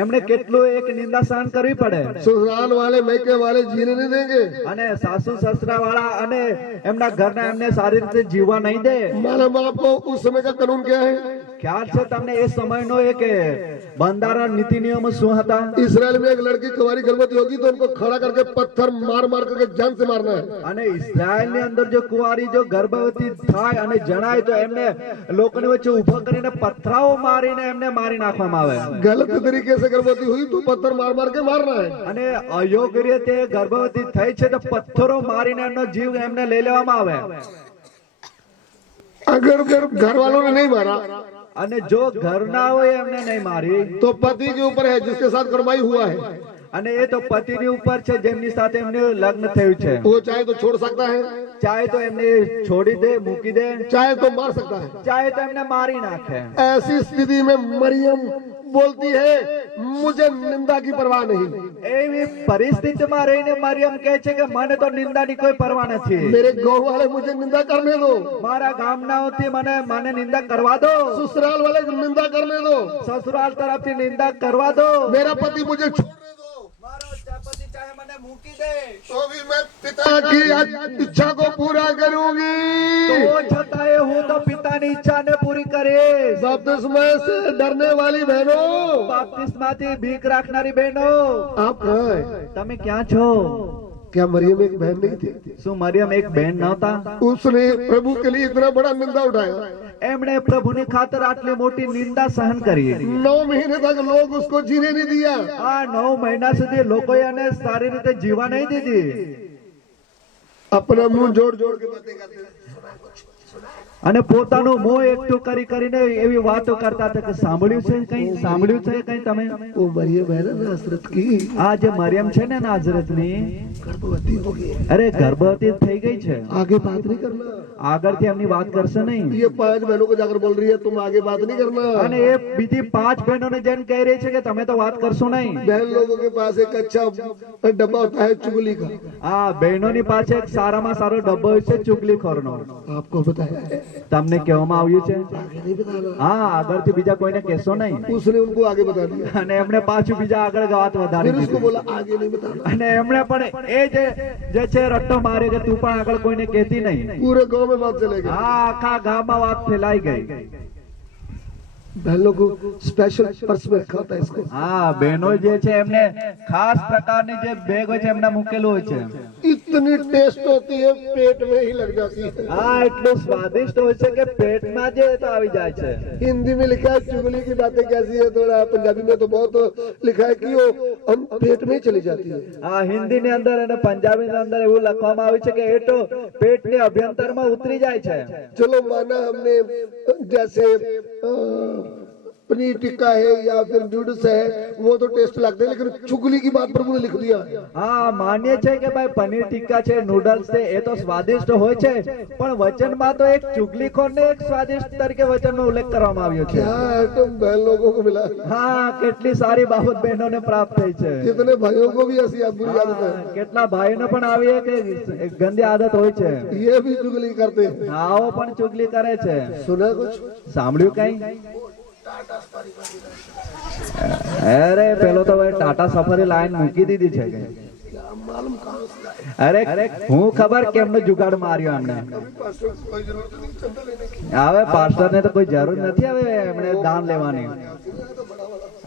એમણે કેટલું એક નિંદા સહન કરવી પડે। ससुराल वाले मैके वाले जीने नहीं देंगे। અને સાસુ સસરા વાળા અને એમના ઘરના એમને સારી રીતે જીવવા નહીં દે। मालूम आपको उस समय का कानून क्या है? ખ્યાલ છે તમને એ સમયનો એક બંધારણ નીતિ નિયમો શું હતા? इसराइल में एक लड़की कंवारी गर्भवती होगी तो उनको खड़ा करके पत्थर मार मार करके जान से मारना है। અને ઇઝરાયલની અંદર જો કુંવારી જો ગર્ભવતી થાય અને જણાય તો એમને લોકોની વચ્ચે ઊભા કરીને પથરાઓ મારીને એમને મારી નાખવામાં આવે। गलत तरीके से गर्भवती हुई तो पत्थर मार मार के मारना है। અને અયોગ્ય રીતે ગર્ભવતી થઈ છે તો પથ્થરો મારીને એમનો જીવ એમને લઈ લેવામાં આવે। अगर घर वालों ने नहीं मारा અને જો ઘરના હોય એમને નહીં મારી तो पति के ऊपर है जिसके साथ कर्माई हुआ है। અને એ તો પતિની ઉપર છે જેમની સાથે એમને લગ્ન થયું છે। वो चाहे तो छोड़ सकता है, ચાહે તો એમને છોડી દે મૂકી દે, चाहे तो मार सकता है। ચાહે તો એમને મારી નાખે। ऐसी स्थिति में मरियम बोलती है मुझे निंदा की परवाह नहीं। એવી પરિસ્થિતિમાં રહીને મરિયમ કહે છે કે મને તો નિંદાની કોઈ પરવા નથી। मेरे गांव वाले मुझे निंदा करने दो, મારા ગામનાઓથી મને નિંદા કરવા દો, ससुराल वाले को निंदा करने दो, સસુરાલ તરફથી નિંદા કરવા દો। मेरा पति मुझे छोड़ने दो, મારો પતિ ચાહે મને મૂકી દે तो भी मैं पिता की इच्छा को पूरा करूंगी। તો છતાંય હું તો પિતાની ઈચ્છાને પૂરી કરીશ। बपतिस्मा से डरने वाली बहनों, બાપ્તિસ્માથી ભીખ રાખનારી બહેનો, आप कहाँ हैं? તમે ક્યાં છો? क्या मरियम एक बहन नहीं थी? શું મરિયમ એક બહેન નહોતા? उसने प्रभु के लिए इतना बड़ा निंदा उठाया। એમણે પ્રભુની ખાતર આટલી મોટી નિંદા સહન કરી। 9 महीने तक लोग उसको जीने नहीं दिया। આ 9 મહિના સુધી લોકોએ એને સારી રીતે જીવા નહીં દીધી। अपना मुंह जोड़ जोड़ के बातें करते हैं। અને પોતાનું મોં એકઠું કરી કરીને એવી વાતો કરતા હતા કે સાંભળ્યું છે કઈ તમે? वो मरियम है ना नासरत की, આ જે મરિયમ છે ને નાઝરેથની, गर्भवती हो गई है। અરે ગર્ભવતી થઈ ગઈ છે, आगे बात नहीं करना। આગળથી એમની વાત કરશે નહીં। ये 5 बहनों को जाकर बोल रही है तुम आगे बात नहीं करना। અને એ બીજી 5 બહેનોને જઈને કહી રહી છે કે તમે તો વાત કરશો નહીં। बहन लोगों के पास एक अच्छा डब्बा होता है चुगली का, આ બહેનોની પાસે એક સારામાં સારો ડબ્બો હોય છે ચુગલીખોરનો। आपको बताया है, તમને કહેવામાં આવ્યું છે? आगे नहीं बताना। હા, આગળથી બીજા કોઈને કહેશો નહીં। उसने उनको आगे बता दिया, અને એમણે પાછું બીજા આગળ વાત વધારી फिर उसको દીધી। बोला आगे नहीं बताना। અને એમણે પણ એ જે છે રટ્ટો માર્યો કે તું પણ આગળ કોઈને કહેતી નહીં। पूरे गांव में बात चलेगी। આ આખા ગામમાં વાત ફેલાઈ ગઈ। बहनों को स्पेशल पर्स में रखा होता है इसको। હા, બહેનો જે છે એમને ખાસ પ્રકારની જે બેગ હોય છે એમને મૂકેલું હોય છે। इतनी टेस्ट होती है पेट में ही लग जाती है। હા, એટલું સ્વાદિષ્ટ હોય છે કે પેટમાં જે તો આવી જાય છે। हिंदी में लिखा है चुगली की बातें कैसी है, थोड़ा पंजाबी में तो बहुत लिखा है कि वो हम पेट में ही चली जाती है। હા, હિન્દીની અંદર અને પંજાબીની અંદર એવું લખવામાં આવ્યું છે કે એ તો પેટની અભ્યંતરમાં ઉતરી જાય છે। चलो माना हमने जैसे पनीर टिक्का है या फिर नूडल्स है वो तो टेस्ट लगते हैं, लेकिन चुगली की बात प्रभु ने लिख दिया है। હા, માન્ય છે કે ભાઈ પનીર ટિક્કા છે, નૂડલ્સ છે, એ તો સ્વાદિષ્ટ હોય છે, પણ વચનમાં તો એક ચુગલીખોરને એક સ્વાદિષ્ટ તરીકે વચનનો ઉલ્લેખ કરવામાં આવ્યો છે। क्या आइटम बहन लोगों को मिला, હા, કેટલી સારી બાબત બહેનોને પ્રાપ્ત થઈ છે। कितने भाइयों को भी ऐसी बुरी आदत है, કેટલા ભાઈઓને પણ આવી કે ગંદી આદત હોય છે। ये भी चुगली करते हैं। આવો પણ ચુગલી કરે છે। सुना कुछ? સાંભળ્યું કઈ? અરે પેલો તો ભાઈ ટાટા સફારી લાઈન મૂકી દીધી છે કે અરે હું ખબર કેમનો જુગાડ માર્યો એમણે। હવે પાસ્ટર ને તો કોઈ જરૂર નથી હવે એમણે દાન લેવાની।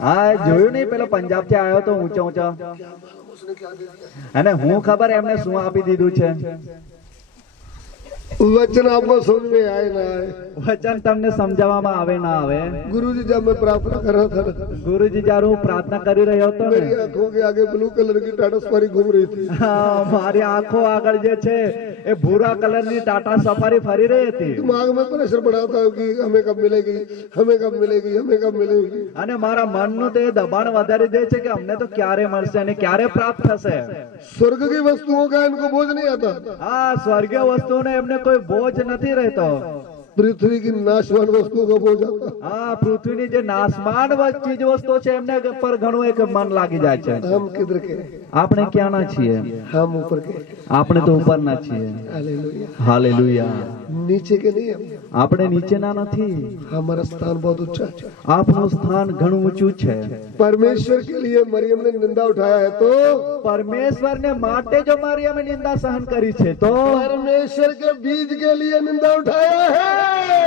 હા, જોયું નહીં પેલો પંજાબ થી આવ્યો તો ઊંચો ઊંચો, અને હું ખબર એમને શું આપી દીધું છે। वचन आपको समझ में आए ना आए, વચન તમને સમજાવવામાં આવે ના આવે। गुरुजी जब मैं प्रार्थना कर रहा था ना, ગુરુજી જયારે હું પ્રાર્થના કરી રહ્યો હતો मेरी ને, आंखों के आगे ब्लू कलर की टाटा सफारी घूम रही थी। હા, મારી આંખો આગળ જે છે એ ભૂરા કલરની ટાટા સફારી ફરી રહી હતી। दिमाग में प्रेशर बढ़ा था कि हमें कब मिलेगी, हमें कब मिलेगी, हमें कब मिलेगी। અને મારા મનનું તો એ દબાણ વધારી દે છે કે અમને તો ક્યારે મળશે અને ક્યારે પ્રાપ્ત થશે। स्वर्ग की वस्तुओं का इनको बोझ नहीं आता, હા, સ્વર્ગીય વસ્તુઓને એમને કોઈ બોજ નથી રહેતો। पृथ्वी की नाशवान वस्तुओं का बोझ आता। હા, પૃથ્વીની જે નાશમાન ચીજ વસ્તુઓ છે એમને પર ઘણું એક મન લાગી જાય છે। हम किधर के? આપણે ક્યાંના છીએ? हम ऊपर के। આપણે તો ઉપરના છીએ। हालेलुया। હાલેલુયા। नीचे के नहीं हम, આપણે નીચેના નથી, हमारा स्थान बहुत ऊंचा है। આપણું સ્થાન ઘણું ઊંચું છે। परमेश्वर के लिए मरियम ने निंदा उठाया है तो પરમેશ્વરને માટે જો મરિયમે નિંદા સહન કરી છે તો परमेश्वर के बीज के लिए निंदा उठाया है।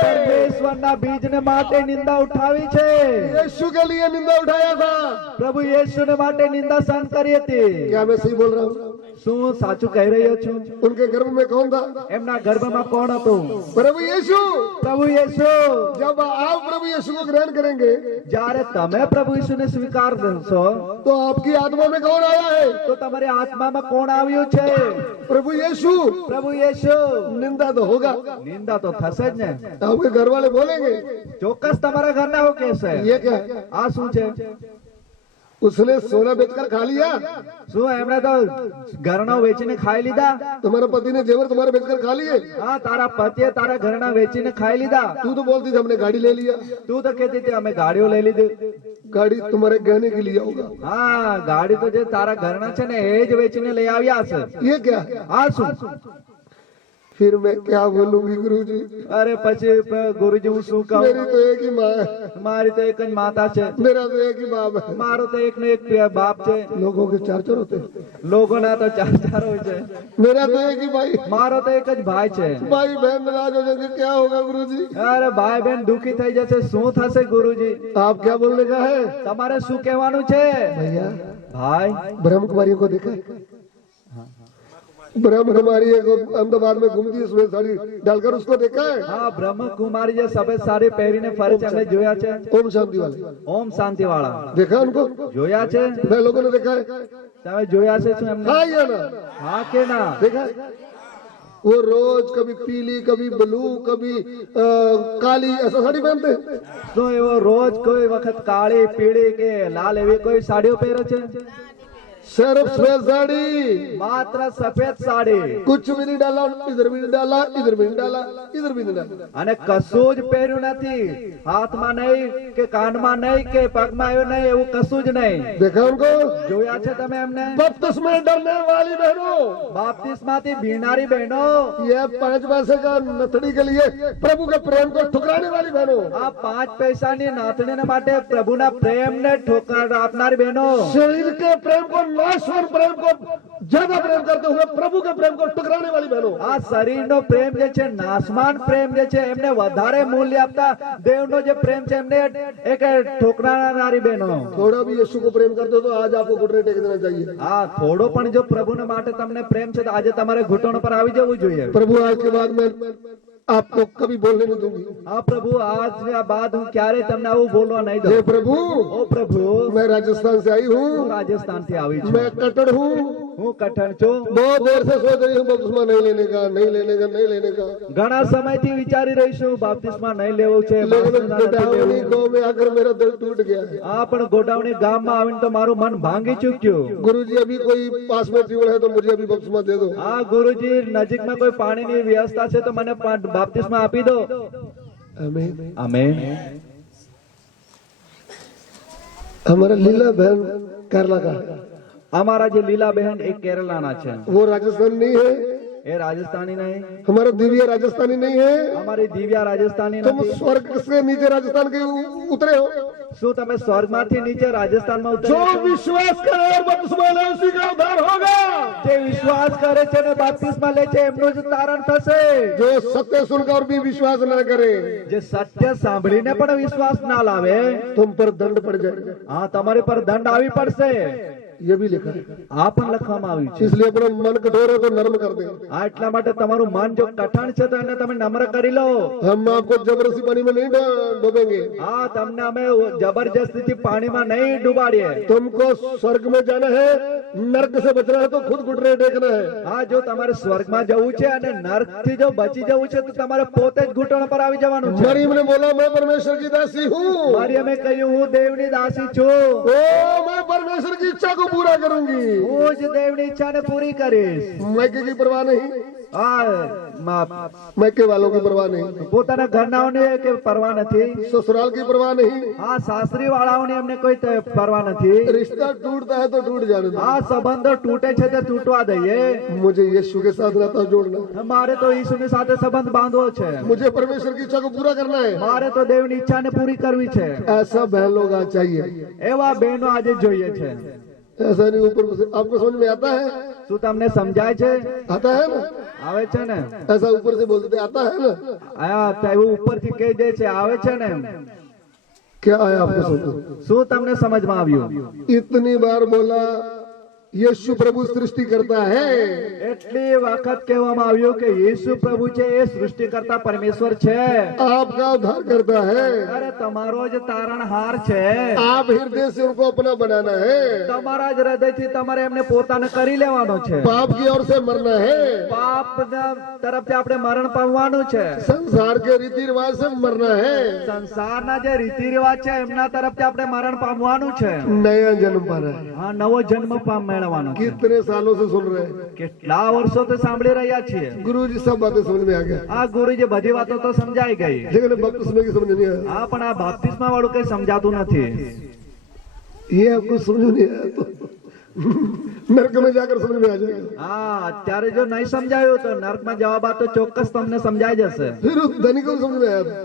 પરમેશ્વરના બીજને માટે નિંદા ઉઠાવી છે। यीशु के लिए निंदा उठाया था। પ્રભુ યેશુને માટે નિંદા સહન કરી હતી। क्या मैं सही बोल रहा हूँ? શું સાચું કહી રહ્યો છું? उनके गर्भ में कौन था? એમના ગર્ભમાં કોણ હતું? प्रभु यीशु। પ્રભુ યેશુ। जब आप प्रभु यीशु को ग्रहण करेंगे જ્યારે તમે પ્રભુ યેશુને સ્વીકાર કરશો तो आपकी आत्मा में कौन आया है? તો તમારી આત્મામાં કોણ આવ્યું છે? प्रभु यीशु। પ્રભુ યેશુ। निंदा तो होगा, નિંદા તો થશે જ ને। आपके घर वाले बोलेंगे ચોક્કસ તમારા ઘરના એવું કહેશે। ये क्या है? આ શું છે? उसने सोना बेचकर खा लिया, શું એમણે તો ઘરનો વેચીને ખાઈ લીધા? तुम्हारे पति ने जेवर तुम्हारे बेचकर खा लिए। હા, તારા પતિએ તારા ઘરના વેચીને ખાઈ લીધા। तू तो बोलती थी हमने गाड़ी ले लिया। તું તો કહેતી હતી અમે ગાડીઓ લઈ લીધી। गाड़ी तुम्हारे गहने के लिए होगा। હા, ગાડી તો જે તારા ઘરના છે ને એ જ વેચીને લઈ આવ્યા હશે। ये क्या? આ શું? फिर मैं क्या बोलूंगी गुरुजी? અરે પછી ગુરુજી હું શું કહું? मेरी तो एक ही माँ है, મારી તો એક જ માતા છે, मेरा तो एक ही बाप है। મારો તો એકનો એક બાપ છે। लोगों के चार चार होते हैं, લોકોના તો ચાર ચાર હોય છે, मेरा तो एक ही भाई। મારો તો એક જ ભાઈ છે। भाई बहन नाराज हो जाएंगे, क्या होगा गुरुजी? અરે ભાઈ બહેન દુખી થઈ જશે, શું થશે ગુરુજી? आप क्या बोलने का है? તમારે શું કહેવાનું છે? भैया ભાઈ, ब्रह्म कुमारियों को देखा है? ब्रह्म कुमारी एक अहमदाबाद में घूमती है, उसमें साड़ी डालकर, उसको देखा है? હા, બ્રહ્મકુમારી જે સફેદ સાડી પહેરીને ફરે છે એમને જોયા છે? ओम शांति वाले ઓમ શાંતિ વાળા देखा उनको? જોયા છે? मैं लोगों ने देखा है। તમે જોયા છે શું એમને? हाँ या ना? હા કે ના? देखा है? वो रोज कभी पीली, कभी ब्लू, कभी काली ऐसा साड़ी पहनते हैं। तो एवो रोज कोई वक्त काली पीળી કે લાલ એવી કોઈ સાડીઓ પહેરે છે? सिर्फ सफेद साड़ी, માત્ર સફેદ સાડી, कुछ भी नहीं डाला, इधर भी नहीं डाला, इधर भी नहीं डाला, इधर भी नहीं डाला। અને કશું જ પહેર્યું નથી, હાથમાં નહીં કે કાનમાં નહીં કે પગમાં આવ્યું નહીં, એવું કશું જ નહીં। देखा उनको? જોયા છે તમે એમને? बपतिस्मा में डरने वाली बहनों, બાપ્તિસ્માથી ભીનારી બહેનો, ये 5 पैसे का नथड़ी के लिए प्रभु के प्रेम को ठुकराने वाली बहनों, આ 5 પૈસાની નાતણીને માટે પ્રભુના પ્રેમને ઠોકર આપનારી બહેનો, शरीर के प्रेम को, नाश्वर प्रेम को ज्यादा प्रेम करते हुए प्रभु के प्रेम को ठुकराने वाली बहनों, આ શરીરનો પ્રેમ જે છે, નાશમાન પ્રેમ જે છે, એમને વધારે મૂલ્ય આપતા દેવનો જે પ્રેમ છે એમને એક ઠોકરાનારી બહેનો। थोड़ा भी यीशु को प्रेम करते हो तो आज आपको घुटने टेक देना चाहिए। આ થોડો પણ જો પ્રભુને માટે તમને પ્રેમ છે તો આજે તમારે ઘૂંટણો પર આવી જવું જોઈએ। प्रभु आज के बाद मैं आपको कभी बोलने नहीं दूंगी। આ પ્રભુ આજ બાદ હું ક્યારે તમને આવું બોલવા નહીં हे દઉં। प्रभु, ઓ પ્રભુ, मैं राजस्थान से आई હું हूँ, રાજસ્થાનથી આવી છું, मैं कट्टर हूँ, હું કઠણ છું। बहुत देर से सोच रही हूँ बपतिस्मा नहीं लेने का, नहीं लेने का, नहीं लेने का, ઘણા સમયથી વિચારી રહી છું બાપ્તિસ્મા નહીં લેવું છે, लेकिन બાપ્તિસ્મા નથી गडावनी લેવું। गाँव में आकर मेरा दिल टूट गया है। આ પણ ગોડાઉની ગામમાં આવીને તો મારું મન ભાંગી ચૂક્યું। गुरुजी अभी कोई पास में ट्यूबवेल है तो मुझे अभी बपतिस्मा दे दो। આ ગુરુજી નજીકમાં કોઈ પાણીની વ્યવસ્થા છે તો મને બાપ્તિસ્મા આપી દો। आमीन। આમેન। हमारा लीला बहन केरला का, અમારા જે લીલા બહેન એક કેરલાના છે, वो राजस्थान नहीं है, એ રાજસ્થાની નહીં, हमारा दिव्य राजस्थानी नहीं है। અમારી દિવ્યા રાજસ્થાની तुम નથી। स्वर्ग से नीचे राजस्थान के उतरे हो। શું તમે સ્વર્ગમાંથી નીચે રાજસ્થાનમાં जो ઉતર્યા છો? विश्वास करे और बपतिस्मा ले उसी का उद्धार होगा। જે વિશ્વાસ કરે છે ને બાપ્તિસ્મા લે છે એમનું જ તારણ થશે। जो सत्य सुनकर भी विश्वास न करे, જે સત્ય સાંભળીને પણ વિશ્વાસ ના લાવે, तुम पर दंड पड़ जाएगा। હા તમારી પર દંડ આવી પડશે। ये भी लिखा है। આ પણ લખવામાં આવ્યું છે। इसलिए अपना मन कठोर है तो नर्म कर दे। આ એટલા માટે તમારું મન જો કઠણ છે તો એને તમે નમ્ર કરી લો। हम आपको जबरदस्ती पानी में नहीं डूबेंगे। હા તમને અમે જબરજસ્તીથી પાણીમાં નહીં ડુબાડીએ। तुमको स्वर्ग में जाना है, नर्क से बचना है तो खुद घुटने टेकना है। હા જો તમારે સ્વર્ગમાં જવું છે અને નરકથી જો બચી જવું છે તો તમારે પોતે જ ઘૂંટણ પર આવી જવાનું છે। मरियम ने बोला मैं परमेश्वर की दासी हूँ। મરિયમે કહ્યું હું દેવની દાસી છું, ओ मैं परमेश्वर की इच्छा को पूरा करूंगी। હું જ દેવની ઈચ્છાને પૂરી કરીશ। मैके की परवाह नहीं, આ मैके वालों की परवाह नहीं, પોતાના ઘરનાઓને કે પરવા નથી, ससुराल की परवाह नहीं। આ સાસરી વાળાઓની અમને કોઈ પરવા નથી। रिश्ता टूटता है तो टूट जाने दो। આ સંબંધો તૂટે છે તે તૂટવા દઈએ। मुझे यीशु के साथ नाता जोड़ना है। મારે તો ઈસુની સાથે સંબંધ બાંધવો છે। मुझे परमेश्वर की इच्छा को पूरा करना है। મારે તો દેવની ઈચ્છાને પૂરી કરવી છે। ऐसा बहन लोग आज चाहिए। એવા બહેનો આજે જોઈએ છે। ऐसा नहीं ऊपर से आपको समझ में आता है? શું તમને સમજાય છે? आता है ना? આવે છે ને? ऐसा ऊपर से बोलते थे आता है ना? આ એવું ઉપરથી કહી દે છે આવે છે ને? क्या आया आपको समझ? શું તમને સમજમાં આવ્યું? इतनी बार बोला यीशु प्रभु सृष्टि करता है। એટલી વખત કહેવામાં આવ્યું કે યેસુ પ્રભુ છે એ સૃષ્ટિકર્તા પરમેશ્વર છે। आपका उद्धार करता है। અરે તમારો જ તારણહાર છે। आप हृदय से उनको अपना बनाना है। તમારા જ હૃદયથી તમારે એમને પોતાને કરી લેવાનો છે। पाप की ओर से मरना है। પાપના તરફથી આપણે મરણ પામવાનું છે। संसार के रीति रिवाज से मरना है। સંસારના જે રીતિ રિવાજ છે એમના તરફથી આપણે મરણ પામવાનું છે। नया जन्म पाना है। હા નવો जन्म મેળવવાનો છે। कितने सालों से सुन रहे हैं? કેટલા વર્ષોથી સાંભળી રહ્યા છીએ। गुरु जी सब बातें समझ में आ गया, આ ગુરુજી બધી વાતો તો સમજાઈ ગઈ। लेकिन बपतिस्मे की समझ नहीं आया। હા પણ આ બાપ્તિસ્મા વાળું કઈ સમજાતું નથી। ये आपको समझ नहीं आया तो नरक में जाकर समझ में आ जाएगा। હા અત્યારે જો નહીં સમજાયું તો નર્કમાં જવા બાદ તો ચોક્કસ તમને સમજાઈ જશે। फिर उस धनी को समझ में आया था।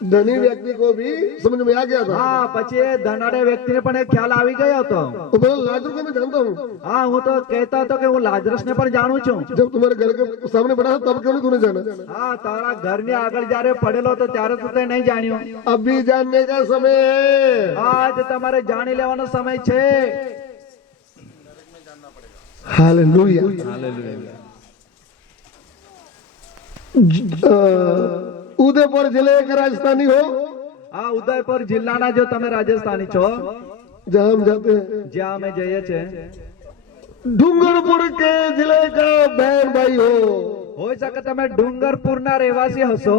धनी व्यक्ति को भी समझ में आ गया था। હા પછી એ ધનાઢ્ય વ્યક્તિને પણ એક ખ્યાલ આવી ગયો હતો। वो बोला लाजर को मैं जानता हूँ। હા હું તો કહેતો હતો કે હું લાજરસને પણ જાણું છું। जब तुम्हारे घर के सामने पड़ा था तब क्यों नहीं तूने जाना? હા તારા ઘરની આગળ જ્યારે પડેલો હતો ત્યારે તો તે નહીં જાણ્યું। अभी जानने का समय है। આજ તમારે જાણી લેવાનો સમય છે। हालेलुया। उदयपुर जिले के राजस्थानी हो, આ ઉદયપુર જિલ્લાના જો તમે રાજસ્થાની છો, जहाँ हम जाते हैं જ્યાં અમે જઈએ છીએ डूंगरपुर के जिले का बहन भाई हो, हो શકે તમે ડુંગરપુરના રહેવાસી હશો,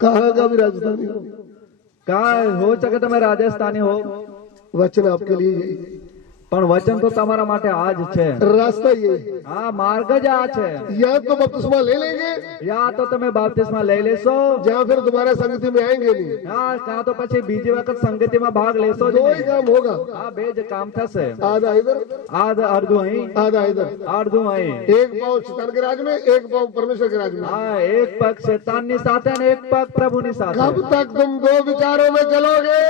कहाँ का भी राजधानी हो, કા हो શકે તમે રાજસ્થાની હો, वचन आपके लिए यही, પણ વચન તો તમારા માટે આ જ છે, रास्ता यही। આ માર્ગ જ આ છે। या तो बपतिस्मा ले लेंगे યા તો તમે બાપ્તિસ્મા લઈ લેશો, या फिर दोबारा संगति में आएंगे नहीं, હા કાં તો પછી બીજી વખત સંગતિમાં ભાગ લેશો જ दो ही નહીં। काम होगा, આ બે જ કામ થશે, आधा इधर અડધું અહીં आधा इधर, અડધું અહીં। एक पाव शैतान के राज में, एक पाव परमेश्वर के राज में। હા, એક પગ શેતાનની સાથે અને એક પગ પ્રભુની સાથે। कब तक तुम दो विचारों में चलोगे?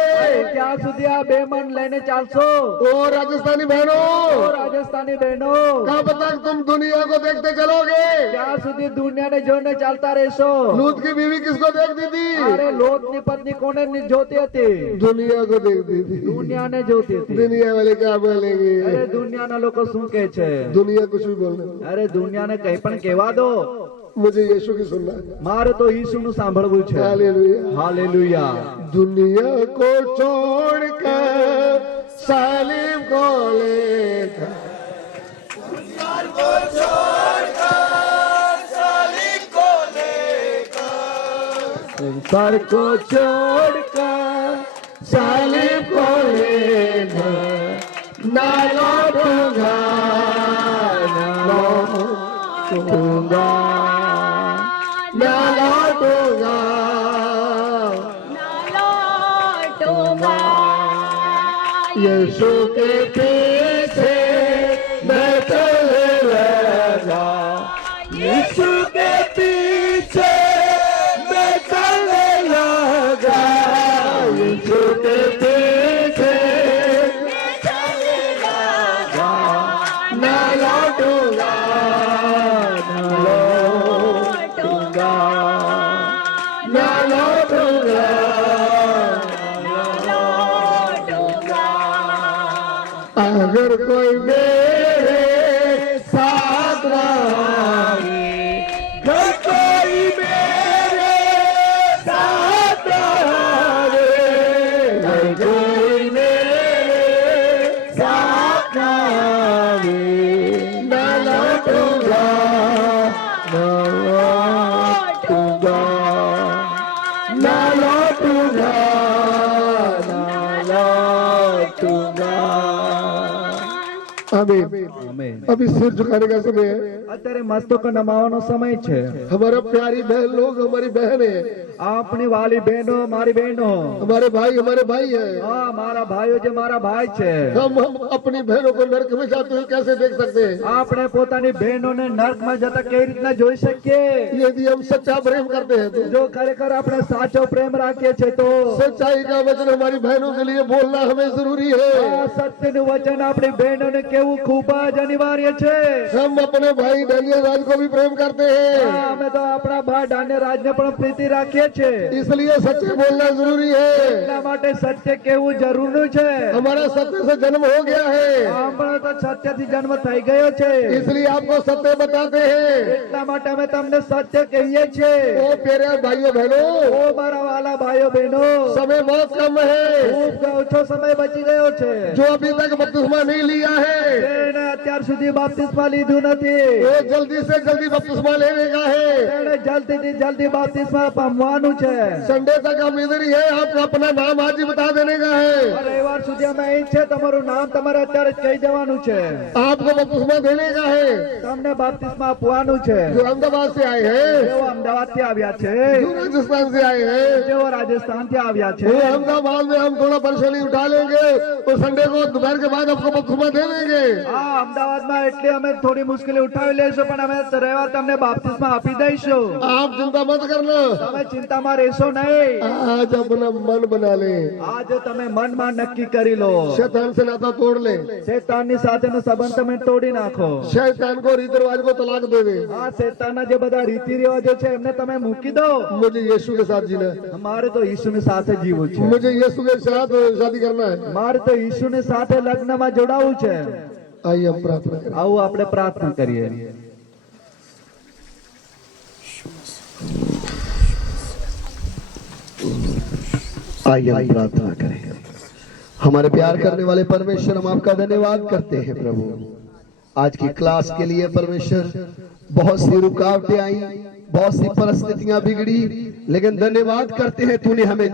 ક્યાં સુધી આ બે મન લઈને ચાલશો? ओ राजस्थानी बहनों, ઓ રાજસ્થાની બહેનો, कब तक तुम दुनिया को देखते चलोगे? ક્યાં સુધી દુનિયાને જોઈને ચાલતા રહેશો? लूत की बीवी किसको देखती थी? અરે લોટની પત્ની કોને જોતી હતી? दुनिया को देखती थी। દુનિયાને જોતી હતી। दुनिया वाले क्या बोलेंगे? અરે દુનિયાના લોકો શું કહે છે? दुनिया कुछ भी बोलना, અરે દુનિયાને કંઈ પણ કહેવા દો, मुझे यीशु की सुनना है। મારે તો ઈસુનું સાંભળવું છે। हालेलुया। હાલેલુયા। दुनिया को छोड़कर सालिम को लेकर, संसार को छोड़कर सालिम को लेकर ना लौटूंगा, ना लौटूंगा, ना लौटूंगा, यीशु के पीछे मैं चलने लगा, यीशु के पीछे मैं चलने लगा, यीशु के पीछे मैं चलने लगा, ना लौटूंगा, ना लौटूंगा, ना लौटूंगा, अगर कोई मेरे साथ रहे, अगर कोई मेरे साथ रहे, अगर कोई मेरे साथ रहे, ना लौटूंगा, ना लौटूंगा, ना लौटूंगा, ना लौटूंगा। आमीन। આમેન। अभी सिर झुकाने का समय है। અત્યારે મસ્તક નમાવાનો સમય છે। हमारा प्यारी बहन लोग हमारी बहन है, આપણી વાલી બહેનો મારી બહેનો, हमारे भाई है। હા મારા ભાઈઓ જે મારા ભાઈ છે। हम अपनी बहनों को नरक में जाते हुए कैसे देख सकते हैं? આપણે પોતાની બહેનોને નર્કમાં જતા કેવી રીતના જોઈ શકીએ? यदि हम सच्चा प्रेम करते हैं तो જો ખરેખર આપણે સાચો પ્રેમ રાખીએ છે તો सच्चाई का वचन हमारी बहनों के लिए बोलना हमें जरूरी है। આ સત્યનું વચન આપણી બહેનોને કેવું ખૂબ જ અનિવાર્ય છે। हम अपने भाई डानियल राज को भी प्रेम करते हैं, હા, અમે તો આપણા ભાઈ ડાન્યા રાજને પણ પ્રીતિ રાખીએ છીએ। इसलिए सच्चे बोलना जरूरी है। એટલા માટે સત્ય કેવું જરૂરનું છે। हमारा सत्य से जन्म हो गया है, આપણો તો સત્યથી જન્મ થઈ ગયો છે। इसलिए आपको सत्य बताते हैं। એટલા માટે અમે તમને સત્ય કહીએ છીએ। ओ प्यारे भाइयों बहनों, ઓ મારા વાલા ભાઈઓ બહેનો, समय बहुत कम है। ખૂબ ઓછો સમય બચી ગયો છે। जो अभी तक बपतिस्मा नहीं लिया है, જેણે અત્યાર સુધી બાપ્તિસ્મા લીધું નથી, वो जल्दी से जल्दी बपतिस्मा लेने का है। તેણે જલ્દીથી જલ્દી બાપ્તિસ્મા પામવાનું છે। संडे तक हम इधर ही है, आपको अपना नाम आज ही बता देने का है। રવિવાર સુધી અમે અહીં છે, તમારું નામ તમારે અત્યારે જ કહી દેવાનું છે। आपको बपतिस्मा देने का है। તમને બાપ્તિસ્મા આપવાનું છે। जो अहमदाबाद से आए हैं, જેઓ અમદાવાદથી આવ્યા છે, जो राजस्थान से आए हैं, જેઓ રાજસ્થાનથી આવ્યા છે, वो अहमदाबाद में हम थोड़ा परेशानी उठा लेंगे, तो संडे को दोपहर के बाद आपको बपतिस्मा दे देंगे। હા અમદાવાદમાં એટલે અમે થોડી મુશ્કેલી ઉઠાવી લઈશું, પણ અમે રવિવાર તમને બાપ્તિસ્મા આપી દઈશું। आप चिंता मत करना, તમે ચિંતામાં રહેશો નહીં। आज अपना मन बना ले, आज તમે મનમાં નક્કી કરી લો। शैतान से नाता तोड़ ले, શેતાનની સાથેનો સંબંધ તમે તોડી નાખો। शैतान को रीति रिवाज को तलाक दे दे। આ શેતાનના જે બધા રીતિ રિવાજો છે એમને તમે મૂકી દો। मुझे यीशु के साथ जीना है, મારે તો ઈસુની સાથે જીવવું છે। मुझे यीशु के साथ शादी करना है। મારે તો ઈસુની સાથે લગ્નમાં જોડાવું છે। आइए हम प्रार्थना करें। આવું આપણે પ્રાર્થના કરીએ। आइए हम प्रार्थना करें। हमारे प्यार करने वाले परमेश्वर, हम आपका धन्यवाद करते हैं प्रभु। आज की क्लास के लिए परमेश्वर बहुत सी रुकावटें आई, बहुत सी परिस्थितियां बिगड़ी, लेकिन धन्यवाद करते हैं तूने हमें